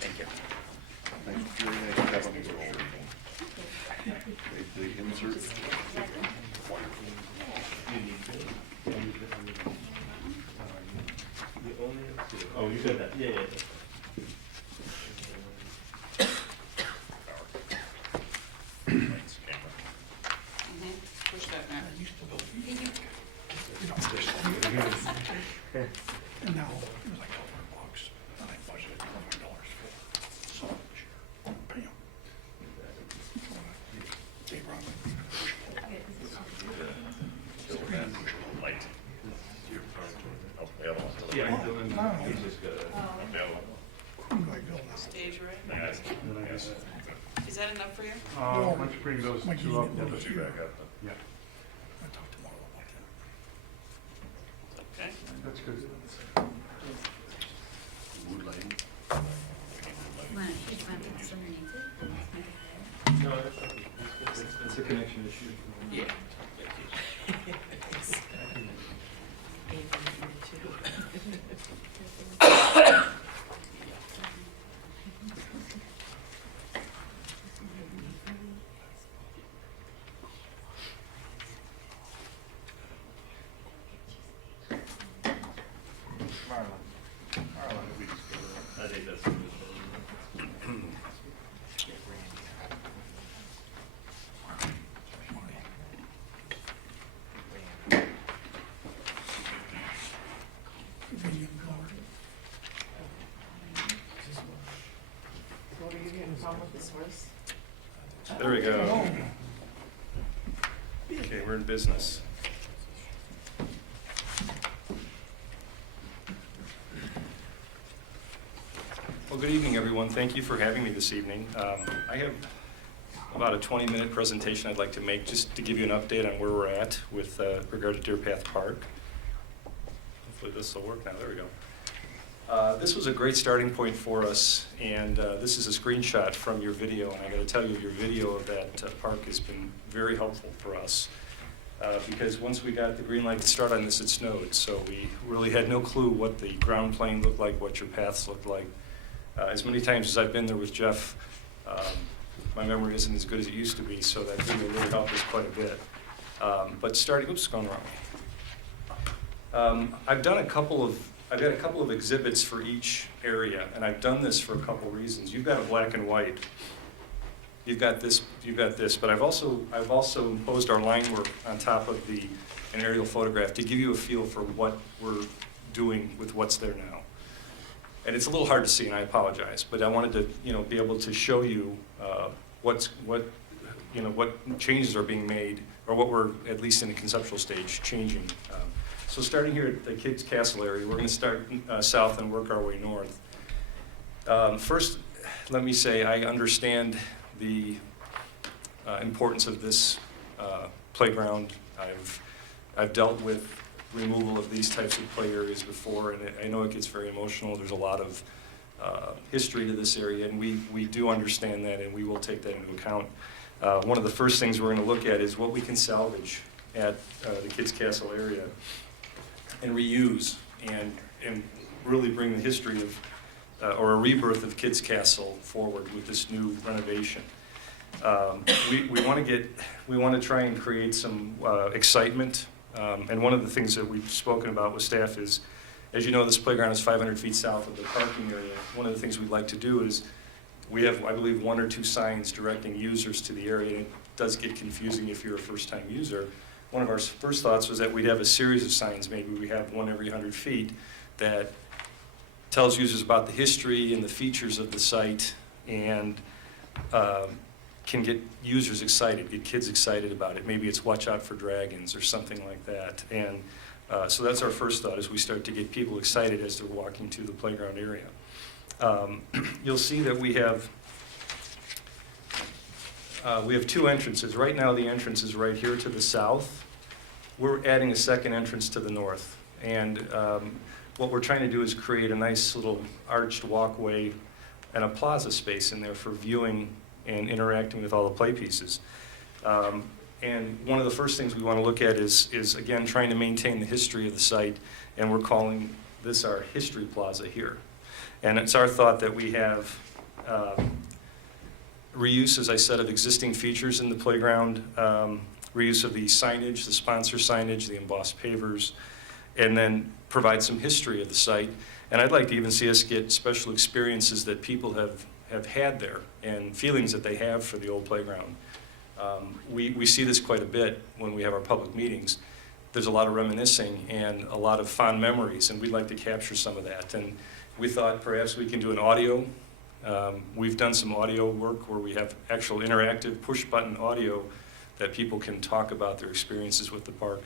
Thank you. Thanks. Very nice to have them roll. The insert. Oh, you said that, yeah, yeah. Push that, Matt. And then I guess, Is that enough for you? why don't you bring those Might two need up? it Yeah, over let's do here. back up. Yeah, I'll talk tomorrow about that. Okay. that's good. Wood lighting. Want to put this underneath it? No, it's a connection issue. Yeah. I think that's a good. There we go. Okay, we're in business. Well, good evening, everyone. Thank you for having me this evening. I have about a 20-minute presentation I'd like to make just to give you an update on where we're at with regard to Deer Path Park. Hopefully this will work now. There we go. This was a great starting point for us, and this is a screenshot from your video, and I got to tell you, your video of that park has been very helpful for us. Because once we got the green light to start on this, it snowed, so we really had no clue what the ground plane looked like, what your paths looked like. As many times as I've been there with Jeff, my memory isn't as good as it used to be, so that video really helped us quite a bit. But starting, oops, going wrong way. I've got a couple of exhibits for each area, and I've done this for a couple reasons. You've got a black and white. You've got this, but I've also imposed our line work on top of an aerial photograph to give you a feel for what we're doing with what's there now. And it's a little hard to see, and I apologize, but I wanted to, be able to show you what changes are being made, or what we're, at least in the conceptual stage, changing. So starting here at the Kids Castle area, we're going to start south and work our way north. First, let me say I understand the importance of this playground. I've dealt with removal of these types of play areas before, and I know it gets very emotional. There's a lot of history to this area, and we do understand that, and we will take that into account. One of the first things we're going to look at is what we can salvage at the Kids Castle area and reuse and really bring the history of or a rebirth of Kids Castle forward with this new renovation. We want to try and create some excitement. And one of the things that we've spoken about with staff is, as you know, this playground is 500 feet south of the parking area. One of the things we'd like to do is, we have, I believe, 1 or 2 signs directing users to the area. It does get confusing if you're a first-time user. One of our first thoughts was that we'd have a series of signs. Maybe we have one every 100 feet that tells users about the history and the features of the site, and can get users excited, get kids excited about it. Maybe it's watch out for dragons or something like that. And so that's our first thought, as we start to get people excited as they're walking to the playground area. You'll see that we have 2 entrances. Right now the entrance is right here to the south. We're adding a second entrance to the north. And what we're trying to do is create a nice little arched walkway and a plaza space in there for viewing and interacting with all the play pieces. And one of the first things we want to look at is again, trying to maintain the history of the site, and we're calling this our History Plaza here. And it's our thought that we have reuse, as I said, of existing features in the playground, reuse of the signage, the sponsor signage, the embossed pavers, and then provide some history of the site. And I'd like to even see us get special experiences that people have had there and feelings that they have for the old playground. We see this quite a bit when we have our public meetings. There's a lot of reminiscing and a lot of fond memories, and we'd like to capture some of that. And we thought perhaps we can do an audio. We've done some audio work where we have actual interactive push-button audio that people can talk about their experiences with the park,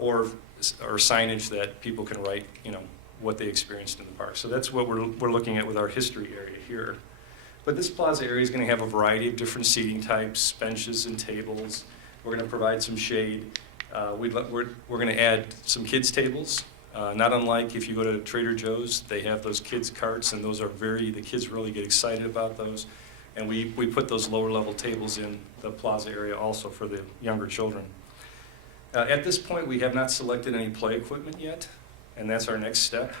or signage that people can write, what they experienced in the park. So that's what we're looking at with our history area here. But this plaza area is going to have a variety of different seating types, benches and tables. We're going to provide some shade. We're going to add some kids' tables. Not unlike if you go to Trader Joe's, they have those kids' carts, and those are the kids really get excited about those. And we put those lower level tables in the plaza area also for the younger children. At this point, we have not selected any play equipment yet, and that's our next step.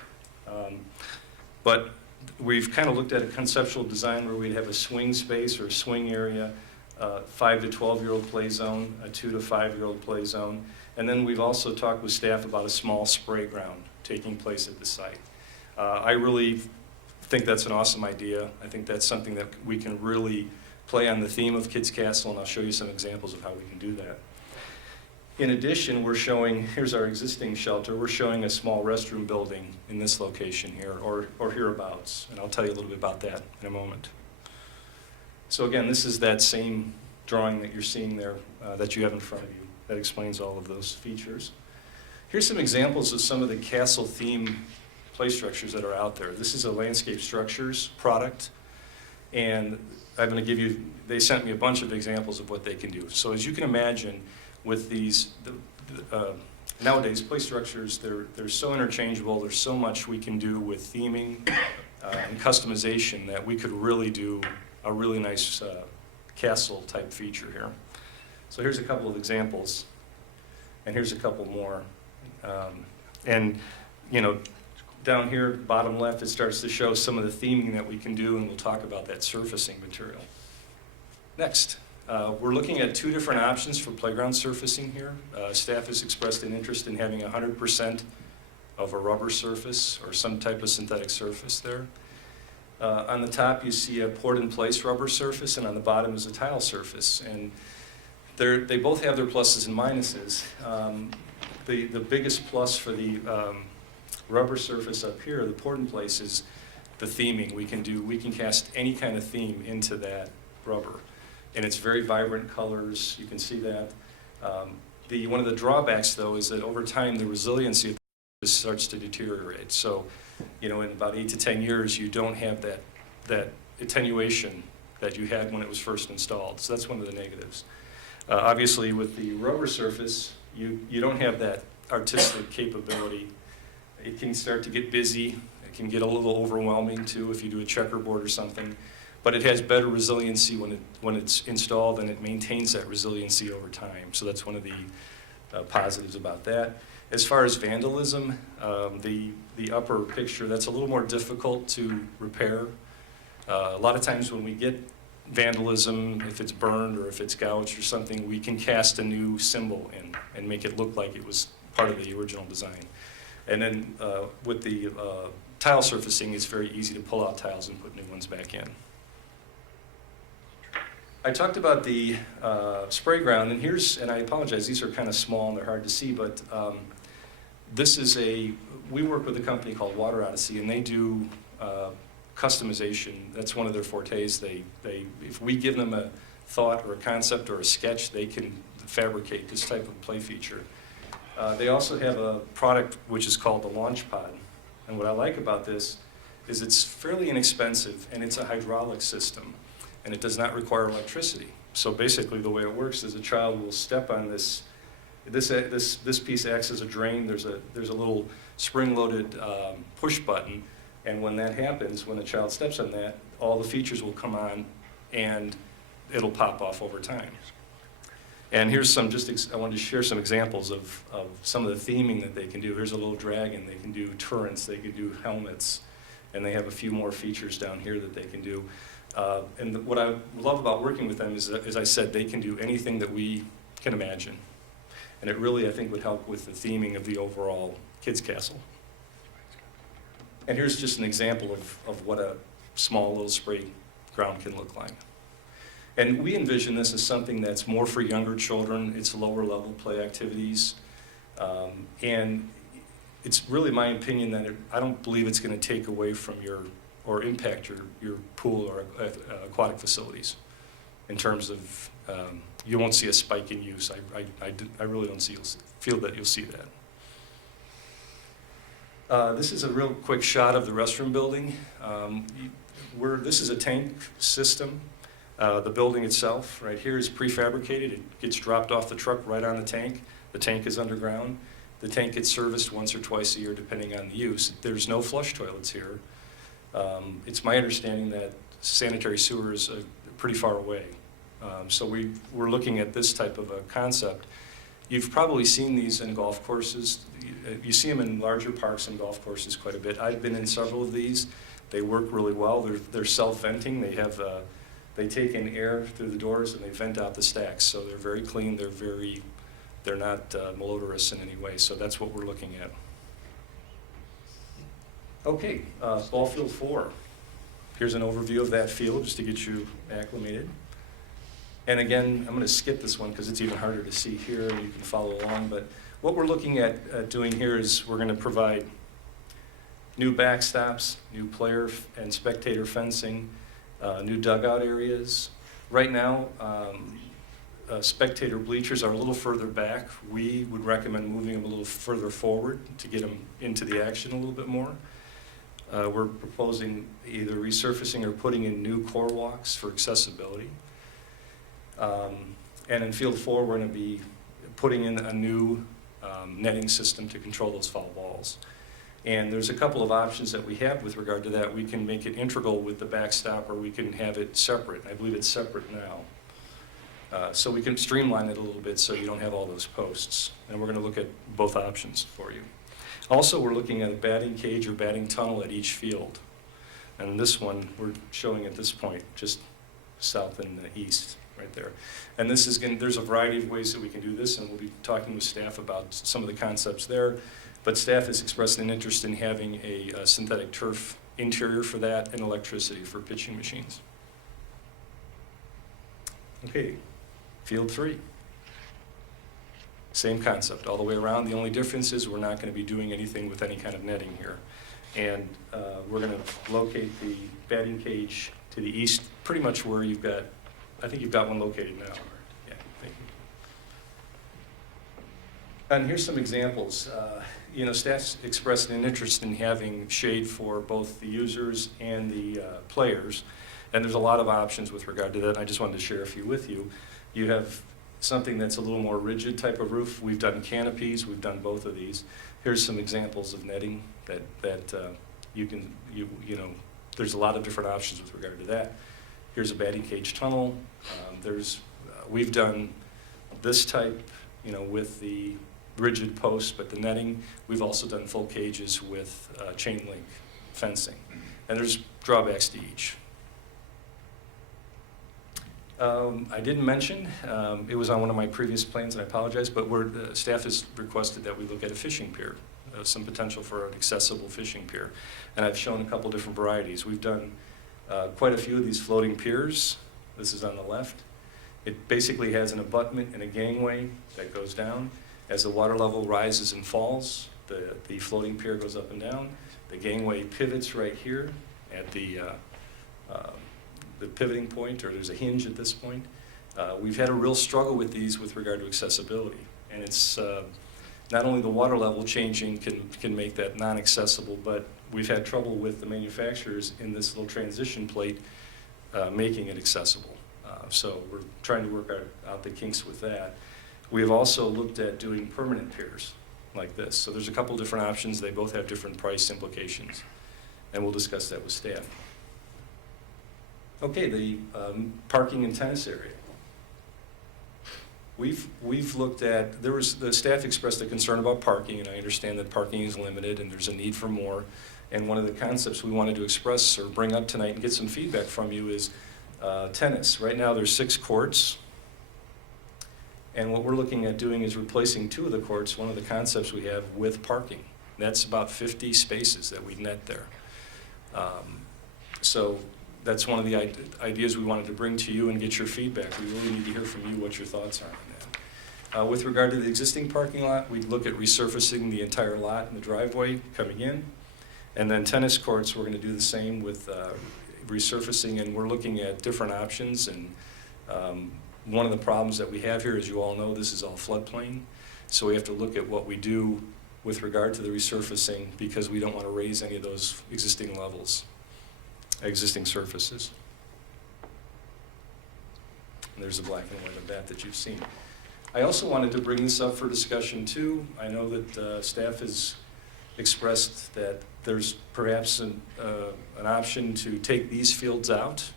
But we've kind of looked at a conceptual design where we'd have a swing space or a swing area, 5 to 12-year-old play zone, a 2 to 5-year-old play zone, and then we've also talked with staff about a small spray ground taking place at the site. I really think that's an awesome idea. I think that's something that we can really play on the theme of Kids Castle, and I'll show you some examples of how we can do that. In addition, we're showing, here's our existing shelter, we're showing a small restroom building in this location here, or hereabouts, and I'll tell you a little bit about that in a moment. So again, this is that same drawing that you're seeing there that you have in front of you that explains all of those features. Here's some examples of some of the castle theme play structures that are out there. This is a landscape structures product, and I'm going to give you, they sent me a bunch of examples of what they can do. So as you can imagine, with these, nowadays play structures, they're so interchangeable, there's so much we can do with theming and customization that we could really do a really nice castle type feature here. So here's a couple of examples, and here's a couple more. And you know, down here, bottom left, it starts to show some of the theming that we can do, and we'll talk about that surfacing material. Next, we're looking at 2 different options for playground surfacing here. Staff has expressed an interest in having 100% of a rubber surface or some type of synthetic surface there. On the top, you see a poured-in-place rubber surface, and on the bottom is a tile surface. And they both have their pluses and minuses. The biggest plus for the rubber surface up here, the poured-in-place, is the theming. We can cast any kind of theme into that rubber, and it's very vibrant colors. You can see that. One of the drawbacks, though, is that over time the resiliency of this starts to deteriorate. So, you know, in about 8 to 10 years, you don't have that attenuation that you had when it was first installed. So that's one of the negatives. Obviously, with the rubber surface, you don't have that artistic capability. It can start to get busy. It can get a little overwhelming too if you do a checkerboard or something. But it has better resiliency when it's installed, and it maintains that resiliency over time. So that's one of the positives about that. As far as vandalism, the upper picture, that's a little more difficult to repair. A lot of times when we get vandalism, if it's burned or if it's gouged or something, we can cast a new symbol in and make it look like it was part of the original design. And then with the tile surfacing, it's very easy to pull out tiles and put new ones back in. I talked about the spray ground, and I apologize, these are kind of small and they're hard to see, but we work with a company called Water Odyssey, and they do customization. That's one of their fortes. If we give them a thought or a concept or a sketch, they can fabricate this type of play feature. They also have a product which is called the Launch Pod, and what I like about this is it's fairly inexpensive, and it's a hydraulic system, and it does not require electricity. So basically the way it works is a child will step on this piece acts as a drain. There's a little spring-loaded push button, and when that happens, when a child steps on that, all the features will come on, and it'll pop off over time. And here's some, I wanted to share some examples of some of the theming that they can do. Here's a little dragon. They can do turrets. They can do helmets. And they have a few more features down here that they can do. And what I love about working with them is, as I said, they can do anything that we can imagine. And it really, I think, would help with the theming of the overall Kids Castle. And here's just an example of what a small little spray ground can look like. And we envision this as something that's more for younger children. It's lower level play activities. And it's really my opinion that I don't believe it's going to take away from or impact your pool or aquatic facilities in terms of, you won't see a spike in use. I really don't feel that you'll see that. This is a real quick shot of the restroom building. this is a tank system. The building itself, right here, is prefabricated. It gets dropped off the truck right on the tank. The tank is underground. The tank gets serviced once or twice a year, depending on the use. There's no flush toilets here. It's my understanding that sanitary sewer is pretty far away. So we're looking at this type of a concept. You've probably seen these in golf courses. You see them in larger parks and golf courses quite a bit. I've been in several of these. They work really well. They're self-venting. They take in air through the doors and they vent out the stacks. So they're very clean. They're not malodorous in any way. So that's what we're looking at. Okay, ball field 4. Here's an overview of that field just to get you acclimated. And again, I'm going to skip this one because it's even harder to see here. You can follow along. But what we're looking at doing here is we're going to provide new backstops, new player and spectator fencing, new dugout areas. Right now, spectator bleachers are a little further back. We would recommend moving them a little further forward to get them into the action a little bit more. We're proposing either resurfacing or putting in new core walks for accessibility. And in field 4, we're going to be putting in a new netting system to control those foul balls. And there's a couple of options that we have with regard to that. We can make it integral with the backstop, or we can have it separate. I believe it's separate now. So we can streamline it a little bit so you don't have all those posts. And we're going to look at both options for you. Also, we're looking at a batting cage or batting tunnel at each field. And this one we're showing at this point, just south and east, right there. And this is there's a variety of ways that we can do this, and we'll be talking with staff about some of the concepts there. But staff has expressed an interest in having a synthetic turf interior for that and electricity for pitching machines. Okay, field 3. Same concept all the way around. The only difference is we're not going to be doing anything with any kind of netting here. And we're going to locate the batting cage to the east, pretty much where you've got, I think you've got one located now. Yeah, thank you. And here's some examples. Staff's expressed an interest in having shade for both the users and the players. And there's a lot of options with regard to that. And I just wanted to share a few with you. You have something that's a little more rigid type of roof. We've done canopies. We've done both of these. Here's some examples of netting that there's a lot of different options with regard to that. Here's a batting cage tunnel. We've done this type, with the rigid posts, but the netting. We've also done full cages with chain link fencing. And there's drawbacks to each. I didn't mention, it was on one of my previous plans, and I apologize, but staff has requested that we look at a fishing pier, some potential for an accessible fishing pier. And I've shown a couple different varieties. We've done quite a few of these floating piers. This is on the left. It basically has an abutment and a gangway that goes down. As the water level rises and falls, the floating pier goes up and down. The gangway pivots right here at the pivoting point, or there's a hinge at this point. We've had a real struggle with these with regard to accessibility. And it's not only the water level changing can make that non-accessible, but we've had trouble with the manufacturers in this little transition plate making it accessible. So we're trying to work out the kinks with that. We have also looked at doing permanent piers like this. So there's a couple different options. They both have different price implications. And we'll discuss that with staff. Okay, the parking and tennis area. We've looked at, the staff expressed a concern about parking, and I understand that parking is limited and there's a need for more. And one of the concepts we wanted to express or bring up tonight and get some feedback from you is tennis. Right now there's 6 courts. And what we're looking at doing is replacing 2 of the courts, one of the concepts we have, with parking. That's about 50 spaces that we net there. So that's one of the ideas we wanted to bring to you and get your feedback. We really need to hear from you what your thoughts are on that. With regard to the existing parking lot, we'd look at resurfacing the entire lot and the driveway coming in. And then tennis courts, we're going to do the same with resurfacing, and we're looking at different options. And one of the problems that we have here, as you all know, this is all floodplain. So we have to look at what we do with regard to the resurfacing because we don't want to raise any of those existing levels. existing surfaces. And there's a black and white of that you've seen. I also wanted to bring this up for discussion too. I know that staff has expressed that there's perhaps an option to take these fields out,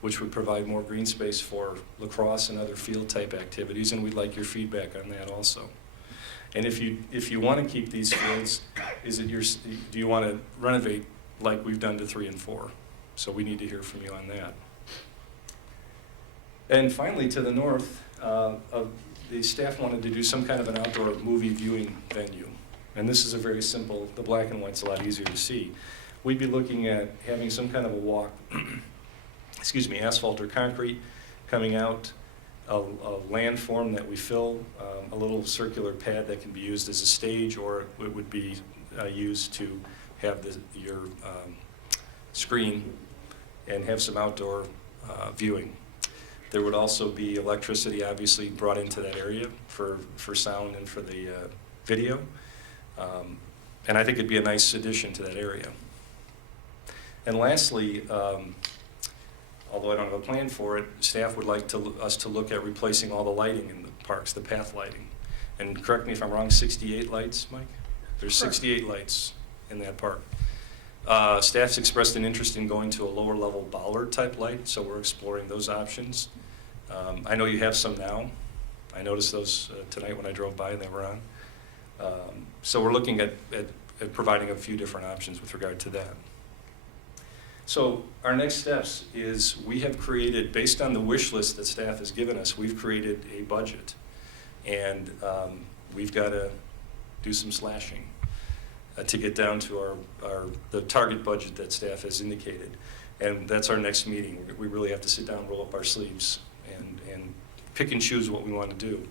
which would provide more green space for lacrosse and other field type activities, and we'd like your feedback on that also. And if you want to keep these fields, do you want to renovate like we've done to 3 and 4? So we need to hear from you on that. And finally, to the north, the staff wanted to do some kind of an outdoor movie viewing venue. And this is a very simple, the black and white's a lot easier to see. We'd be looking at having some kind of a walk, excuse me, asphalt or concrete coming out, a landform that we fill, a little circular pad that can be used as a stage, or it would be used to have your screen and have some outdoor viewing. There would also be electricity obviously brought into that area for sound and for the video. And I think it'd be a nice addition to that area. And lastly, although I don't have a plan for it, staff would like us to look at replacing all the lighting in the parks, the path lighting. And correct me if I'm wrong, 68 lights, Mike? There's 68 lights in that park. Staff's expressed an interest in going to a lower level bollard type light, so we're exploring those options. I know you have some now. I noticed those tonight when I drove by and they were on. So we're looking at providing a few different options with regard to that. So our next steps is we have created, based on the wish list that staff has given us, we've created a budget. And we've got to do some slashing to get down to the target budget that staff has indicated. And that's our next meeting. We really have to sit down, roll up our sleeves, and pick and choose what we want to do.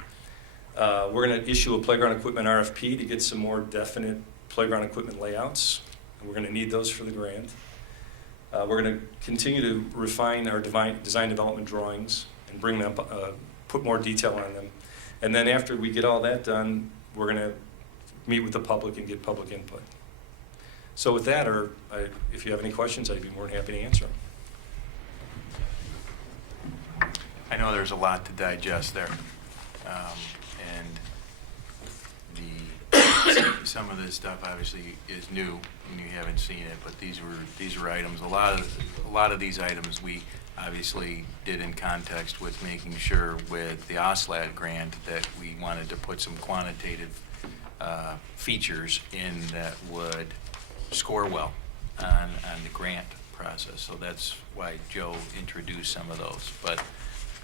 We're going to issue a playground equipment RFP to get some more definite playground equipment layouts. And we're going to need those for the grant. We're going to continue to refine our design development drawings and bring them up, put more detail on them. And then after we get all that done, we're going to meet with the public and get public input. So with that, if you have any questions, I'd be more than happy to answer them. I know there's a lot to digest there. And some of this stuff obviously is new and you haven't seen it, but these were items. A lot of these items we obviously did in context with making sure with the OSLAD grant that we wanted to put some quantitative features in that would score well on the grant process. So that's why Joe introduced some of those. But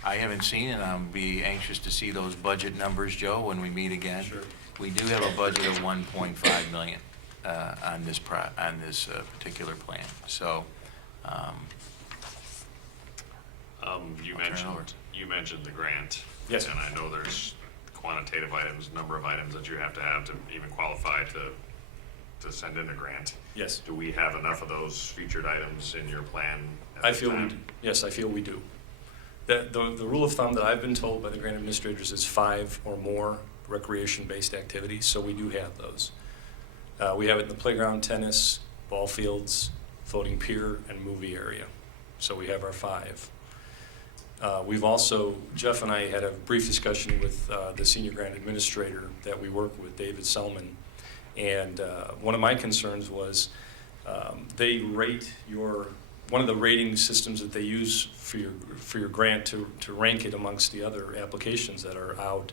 I haven't seen it. I'll be anxious to see those budget numbers, Joe, when we meet again. Sure. We do have a budget of 1.5 million on this particular plan. So you mentioned the grant. Yes. And I know there's quantitative items, number of items that you have to even qualify to send in a grant. Yes. Do we have enough of those featured items in your plan at I this feel we time? do. Yes, I feel we do. The rule of thumb that I've been told by the grant administrators is 5 or more recreation-based activities, so we do have those. We have it in the playground, tennis, ball fields, floating pier, and movie area. So we have our 5. We've also, Jeff and I had a brief discussion with the senior grant administrator that we work with, David Selman, and one of my concerns was they rate one of the rating systems that they use for your grant to rank it amongst the other applications that are out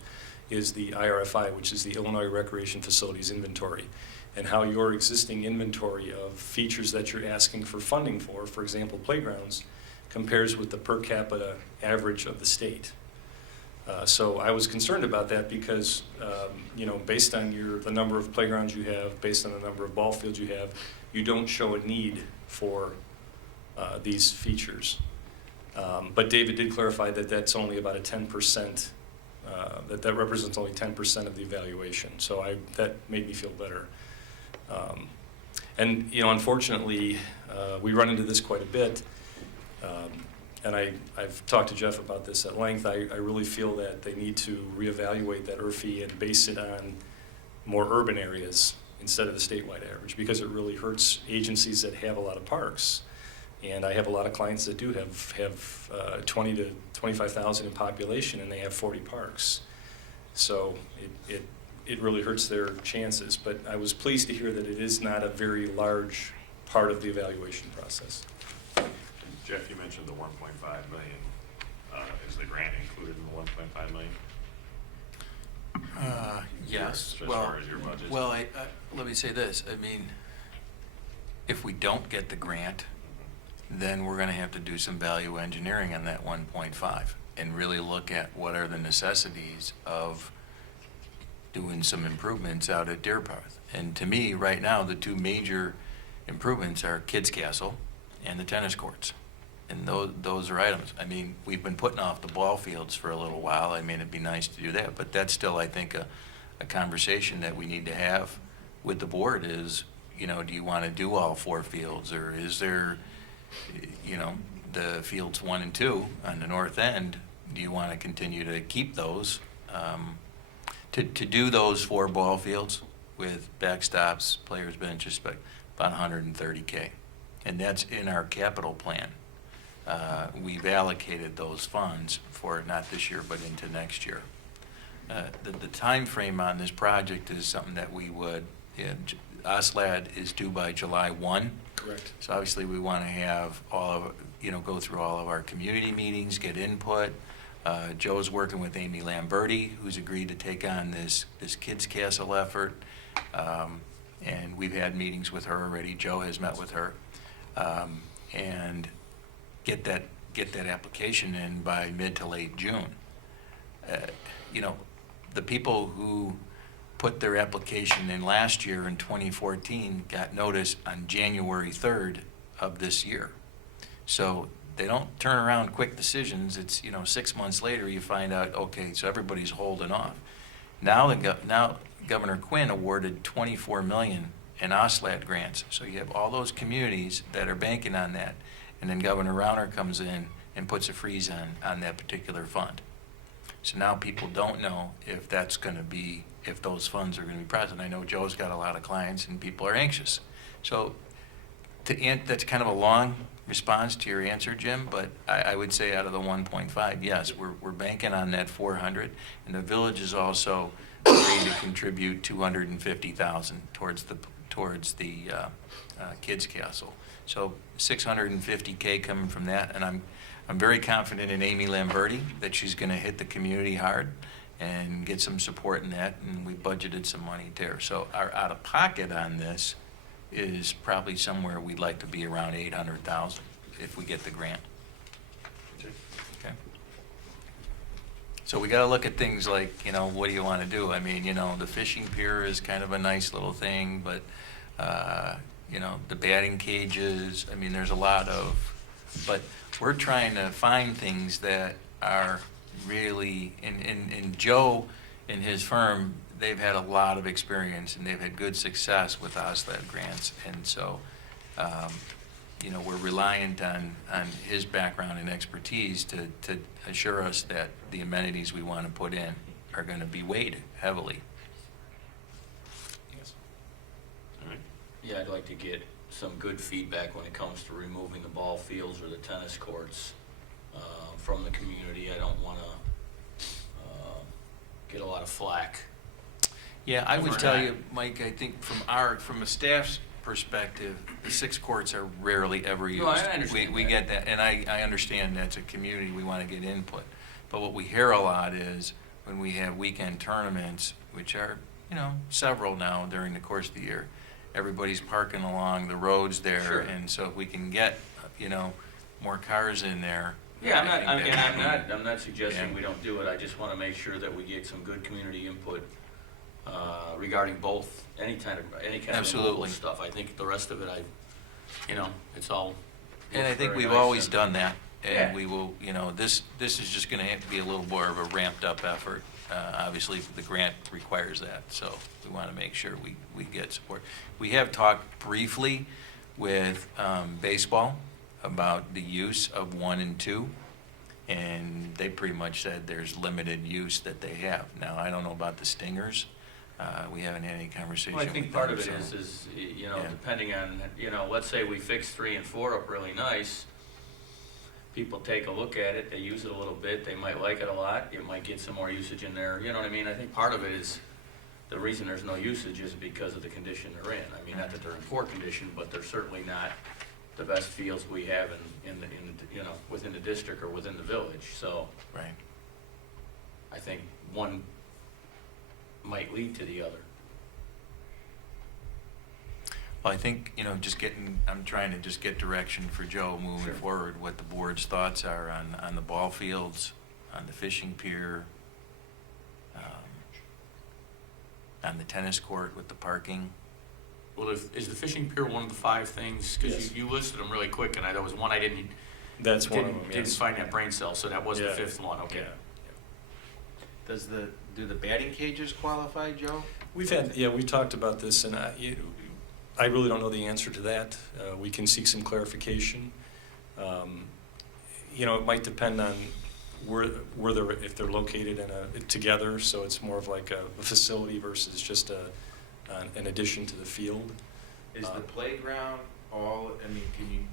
is the IRFI, which is the Illinois Recreation Facilities Inventory, and how your existing inventory of features that you're asking for funding for example, playgrounds, compares with the per capita average of the state. So I was concerned about that because, based on the number of playgrounds you have, based on the number of ball fields you have, you don't show a need for these features. But David did clarify that that's only about a 10%, that represents only 10% of the evaluation. So that made me feel better. And unfortunately, we run into this quite a bit. And I've talked to Jeff about this at length. I really feel that they need to reevaluate that IRFI and base it on more urban areas instead of the statewide average, because it really hurts agencies that have a lot of parks. And I have a lot of clients that do have 20 to 25,000 in population, and they have 40 parks. So it really hurts their chances. But I was pleased to hear that it is not a very large part of the evaluation process. Jeff, you mentioned the 1.5 million. Is the grant included in the 1.5 million? Yes. As Well, far as your budget? well, let me say this. I mean, if we don't get the grant, then we're going to have to do some value engineering on that 1.5 and really look at what are the necessities of doing some improvements out at Deer Park. And to me, right now, the two major improvements are Kids Castle and the tennis courts. And those are items. I mean, we've been putting off the ball fields for a little while. I mean, it'd be nice to do that, but that's still, I think, a conversation that we need to have with the board is, you know, do you want to do all 4 fields, or is there, you know, the fields 1 and 2 on the north end, do you want to continue to keep those? To do those 4 ball fields with backstops, players' benches, about $130K. And that's in our capital plan. We've allocated those funds for not this year, but into next year. The time frame on this project is something that we would, OSLAD is due by July 1. Correct. So obviously we want to have all of, you know, go through all of our community meetings, get input. Joe's working with Amy Lamberti, who's agreed to take on this Kids Castle effort. And we've had meetings with her already. Joe has met with her. And get that application in by mid to late June. You know, the people who put their application in last year in 2014 got notice on January 3rd of this year. So they don't turn around quick decisions. It's, you know, 6 months later you find out, okay, so everybody's holding off. Now Governor Quinn awarded $24 million in OSLAD grants. So you have all those communities that are banking on that. And then Governor Rauner comes in and puts a freeze on that particular fund. So now people don't know if that's going to be, if those funds are going to be present. I know Joe's got a lot of clients and people are anxious. So that's kind of a long response to your answer, Jim, but I would say out of the 1.5, yes, we're banking on that 400, and the village is also agreed to contribute 250,000 towards the Kids Castle. So 650K coming from that, and I'm very confident in Amy Lamberti that she's going to hit the community hard and get some support in that, and we budgeted some money there. So our out-of-pocket on this is probably somewhere we'd like to be around 800,000 if we get the grant. Okay. So we got to look at things like, you know, what do you want to do? I mean, you know, the fishing pier is kind of a nice little thing, but you know, the batting cages, I mean, there's a lot of, but we're trying to find things that are really, and Joe and his firm, they've had a lot of experience and they've had good success with OSLAD grants. And so, you know, we're reliant on his background and expertise to assure us that the amenities we want to put in are going to be weighed heavily. Yeah, I'd like to get some good feedback when it comes to removing the ball fields or the tennis courts from the community. I don't want to get a lot of flack. Yeah, I would We're tell not. you, Mike, I think from a staff's perspective, the 6 courts are rarely ever used. No, I understand We that. get that, and I understand that's a community, we want to get input. But what we hear a lot is when we have weekend tournaments, which are, you know, several now during the course of the year, everybody's parking along the roads there. Sure. And so if we can get, you know, more cars in there. Yeah, I think that- I'm not suggesting Yeah. we don't do it. I just want to make sure that we get some good community input regarding both, any kind of removal Absolutely. stuff. I think the rest of it, you know, it's all. And I looks think very we've nice always and- done that, Yeah. and we will, you know, this is just gonna have to be a little more of a ramped up effort. Obviously, the grant requires that, so we wanna make sure we get support. We have talked briefly with baseball about the use of 1 and 2, and they pretty much said there's limited use that they have. Now, I don't know about the Stingers, We haven't had any conversation Well, I with think part them, of it so- is, you know, Yeah. depending on, you know, let's say we fix 3 and 4 up really nice. People take a look at it, they use it a little bit, they might like it a lot, you might get some more usage in there, you know what I mean? I think part of it is, the reason there's no usage is because of the condition they're in. I mean, not that they're in poor condition, but they're certainly not the best fields we have in the, you know, within the district or within the village, so. Right. I think one might lead to the other. Well, I think, you know, I'm trying to just get direction for Joe moving forward, what the board's thoughts are on the ball fields, on the fishing pier, on the tennis court with the parking. Well, is the fishing pier one of the 5 things? Because Yes. you listed them really quick, and there was one I didn't That's one of them, didn't yes. find that brain cell, so that was the Yeah. 5th one, okay. Yeah. Do the batting cages qualify, Joe? We talked about this, and I really don't know the answer to that. We can seek some clarification. You know, it might depend on if they're located together, so it's more of like a facility versus just an addition to the field. Is the playground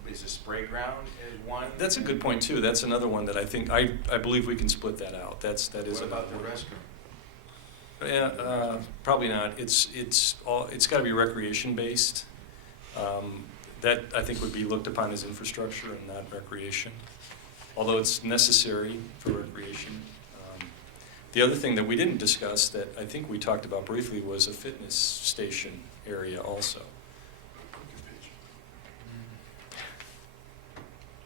is the spray ground one? That's a good point too. That's another one that I believe we can split that out. That is What another about the one. restroom? Yeah, probably not. It's got to be recreation based. That I think would be looked upon as infrastructure and not recreation, although it's necessary for recreation. The other thing that we didn't discuss that I think we talked about briefly was a fitness station area also.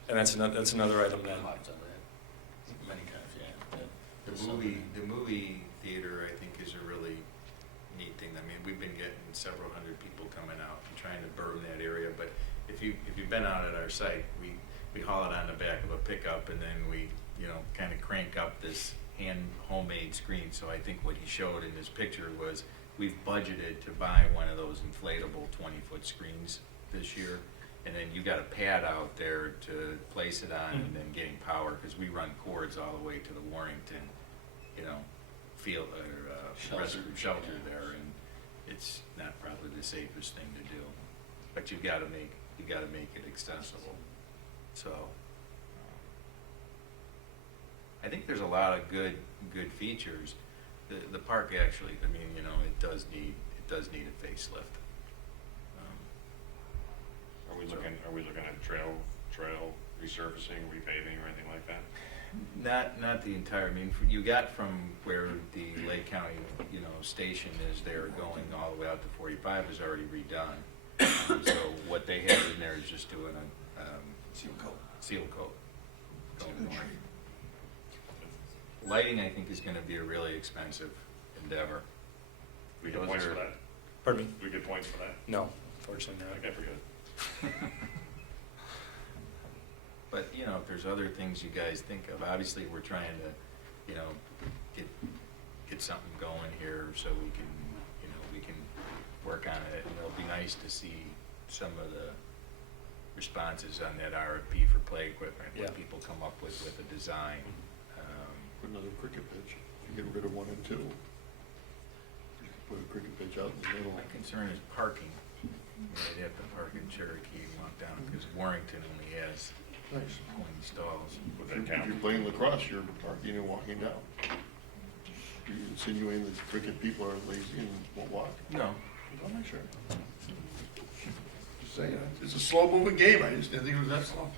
And that's another item that. Lots of that. Many times, yeah. The movie theater, I think, is a really neat thing. I mean, we've been getting several hundred people coming out and trying to berm that area, but if you've been out at our site, we haul it on the back of a pickup, and then we, you know, kind of crank up this homemade screen. So I think what he showed in his picture was we've budgeted to buy one of those inflatable 20-foot screens this year. And then you got a pad out there to place it on, and then getting power, because we run cords all the way to the Warrington, you know, field or shelter there, and it's not probably the safest thing to do. But you got to make it accessible. So I think there's a lot of good features. The park actually, I mean, you know, it does need a facelift. Are we looking at trail resurfacing, repaving, or anything like that? Not the entire, I mean, you got from where the Lake County, you know, station is there going all the way out to 45 is already redone. So what they have in there is just doing a seal coat. Going north. Lighting, I think, is gonna be a really expensive endeavor. We get points for that? Pardon me? We get points for that? No, unfortunately not. Okay, we're good. But, you know, if there's other things you guys think of, obviously, we're trying to, you know, get something going here so we can work on it. And it'll be nice to see some of the responses on that RFP for play equipment, Yeah. what people come up with a design. Put another cricket pitch, you get rid of 1 and 2. You could put a cricket pitch out in the middle. My concern is parking. They'd have to park in Cherokee and walk down, because Warrington only has Nice. 20 stalls. Would If that count? you're playing lacrosse, you're parking and walking down. You're insinuating that cricket people are lazy and won't walk? No. I'm not sure. Just saying, it's a slow-moving game, I just didn't think it was that slow.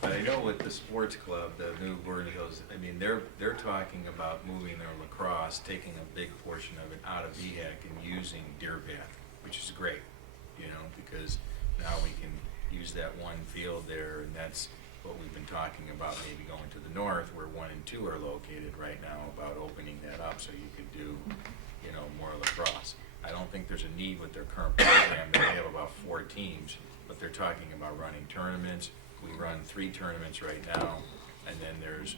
But I know with the sports club, the new Vernon Hills, I mean, they're talking about moving their lacrosse, taking a big portion of it out of VHAC and using Deer Path, which is great, you know, because now we can use that one field there, and that's what we've been talking about, maybe going to the north where 1 and 2 are located right now, about opening that up so you could do, you know, more lacrosse. I don't think there's a need with their current program. They have about 4 teams, but they're talking about running tournaments. We run 3 tournaments right now, and then there's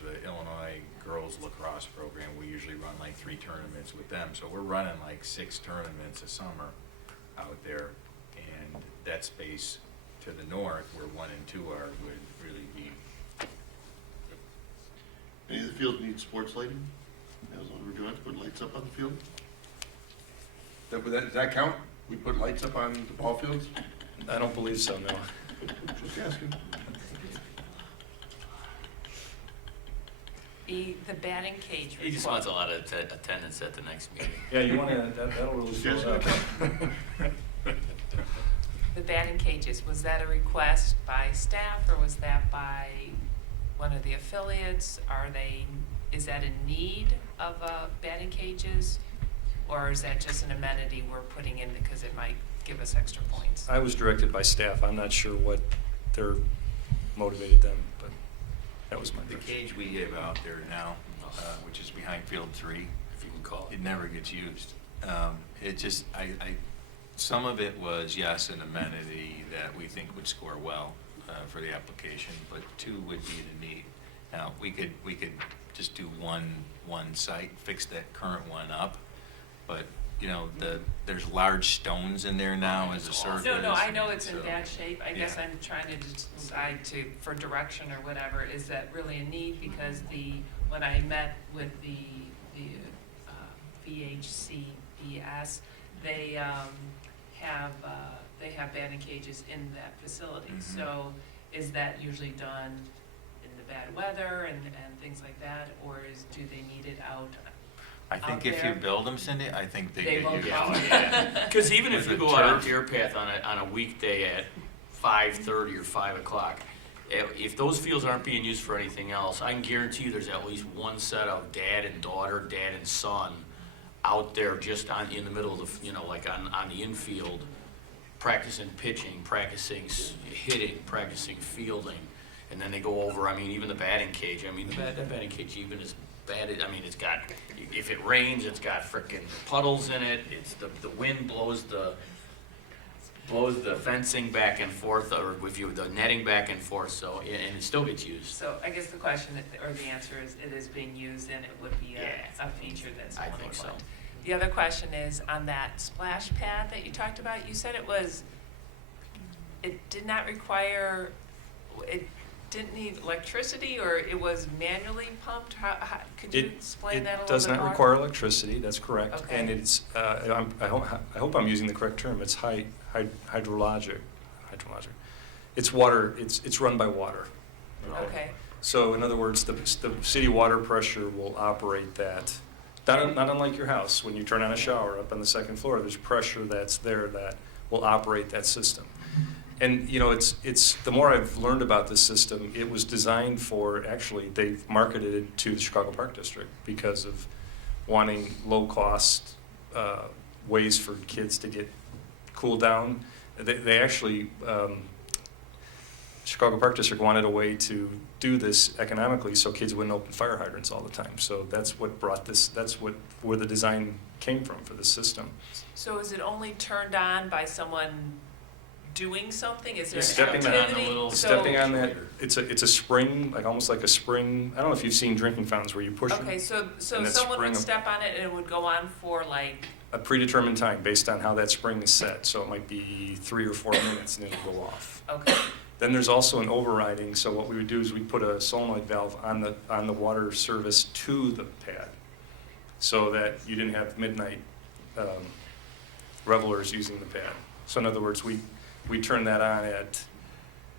the Illinois girls lacrosse program. We usually run like 3 tournaments with them. So we're running like 6 tournaments a summer out there, and that space to the north where 1 and 2 are would really be. Any of the fields need sports lighting? That was what we're doing, put lights up on the field? Does that count? We put lights up on the ball fields? I don't believe so, no. Just asking. The batting cage. He just wants a lot of attendance at the next meeting. Yeah, you wanna, that'll really fill it up. The batting cages, was that a request by staff or was that by one of the affiliates? Is that a need of batting cages? Or is that just an amenity we're putting in because it might give us extra points? I was directed by staff. I'm not sure what their motivated them, but that was my The direction. cage we have out there now, which is behind field 3, If you can call it. it never gets used. It just, some of it was, yes, an amenity that we think would score well for the application, but 2 would be the need. Now, we could just do one site, fix that current one up, but, you know, there's large stones in there now as a surface. No, I know it's in so, bad shape. I guess yeah. I'm trying to decide for direction or whatever, is that really a need? Because when I met with the VHCBS, they have batting cages in that facility. Mhm. So is that usually done in the bad weather and things like that, or do they need it out? I think out if there? you build them, Cindy, I think they They get will used. come. Yeah, because even if With you the go out on turf. Deer Path on a weekday at 5:30 or 5 o'clock, if those fields aren't being used for anything else, I can guarantee you there's at least one set of dad and daughter, dad and son out there just in the middle of the, like on the infield, practicing pitching, practicing hitting, practicing fielding, and then they go over, even the batting cage, that batting cage even is bad, it's got, if it rains, it's got frickin' puddles in it, it's the wind blows the fencing back and forth, or the netting back and forth, so, and it still gets used. So I guess the question, or the answer is, it is being used and it would be Yeah. a feature that's. I think so. The other question is, on that splash pad that you talked about, you said it did not require, it didn't need electricity, or it was manually pumped? How could you explain that a little bit more? It does not require electricity, that's correct. Okay. And it's, I hope I'm using the correct term, it's hydrologic. It's water, it's run by water. Okay, So in other words, the city water pressure will operate that. Not unlike your house, when you turn on a shower up on the second floor, there's pressure that's there that will operate that system. And it's the more I've learned about this system, it was designed for, actually, they've marketed it to the Chicago Park District because of wanting low-cost ways for kids to get cooled down. They actually, Chicago Park District wanted a way to do this economically so kids wouldn't open fire hydrants all the time. So that's what brought this, where the design came from for the system. so is it only turned on by someone doing something? Is there an Stepping on activity? Stepping on that, it's a spring, almost like a spring. I don't know if you've seen drinking fountains where you push Okay, it. so And that someone would spring- step on it and it would go on for A predetermined time based on how that spring is set. So it might be 3 or 4 minutes and then it'll go off. okay, Then there's also an overriding, so what we would do is we'd put a solenoid valve on the water service to the pad, so that you didn't have midnight revelers using the pad. So in other words, we turn that on at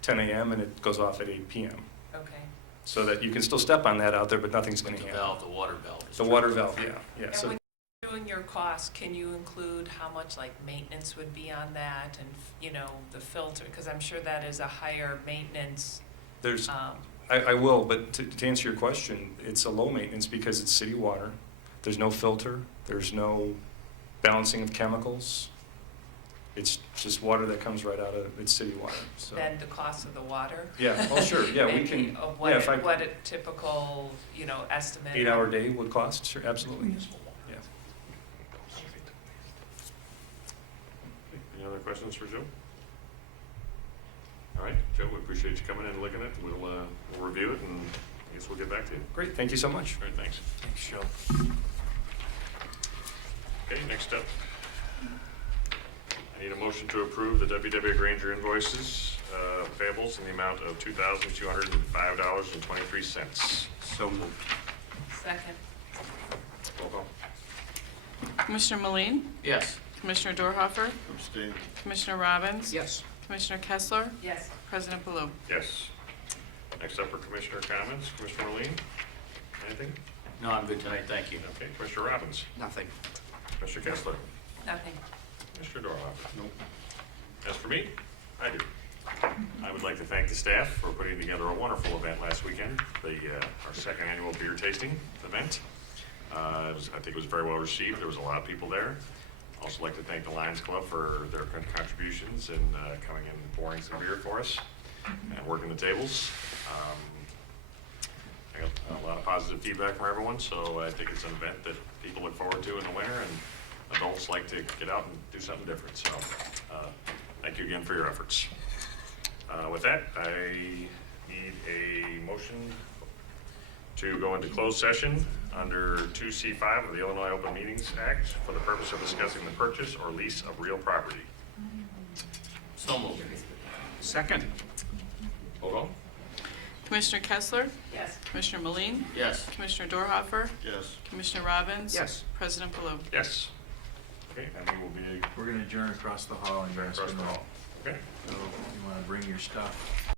10 a.m. and it goes off at 8 p.m. okay. So that you can still step on that out there, but nothing's going to happen. The water valve. The water valve, yeah. And So when you're doing your costs, can you include how much maintenance would be on that and, the filter? Because I'm sure that is a higher maintenance. there's, I will, but to answer your question, it's a low maintenance because it's city water. There's no filter, there's no balancing of chemicals. It's just water that comes right out of, it's city water, so. Than the cost of the water? Yeah, well, sure, yeah, we Maybe can, of yeah, if what a typical, estimate. 8-hour day would cost, sure, absolutely, yeah. Any other questions for Joe? All right, Joe, we appreciate you coming in and looking at it. We'll review it, and I guess we'll get back to you. Great, thank you so much. All right, thanks. Thanks, Joe. Okay, next up. I need a motion to approve the WW Granger invoices, payables in the amount of $2,205.23. So moved. Second. Roll call. Commissioner Meline, Yes. Commissioner Dorhoeffer, Abstain. Commissioner Robbins. Yes. Commissioner Kessler, Yes. President Baloo. Yes. Next up for commissioner comments. Commissioner Meline, anything? No, I'm good tonight, thank you. Okay, Commissioner Robbins, Nothing. Commissioner Kessler, Nothing. Commissioner Dorhoeffer. Nope. As for me, I do. I would like to thank the staff for putting together a wonderful event last weekend, our second annual beer tasting event. I think it was very well received. There was a lot of people there. Also like to thank the Lions Club for their contributions in coming in and pouring some beer for us and working the tables. I got a lot of positive feedback from everyone, so I think it's an event that people look forward to in the winter, and adults like to get out and do something different. So thank you again for your efforts. With that, I need a motion to go into closed session under 2C5 of the Illinois Open Meetings Act for the purpose of discussing the purchase or lease of real property. So moved. Second. Hold on. Commissioner Kessler, Yes. Commissioner Meline, Yes. Commissioner Dorhoeffer, Yes. Commissioner Robbins. Yes. President Baloo. Yes. Okay, and we will be We're gonna adjourn across the hall and across the hall. Okay. So if you wanna bring your stuff.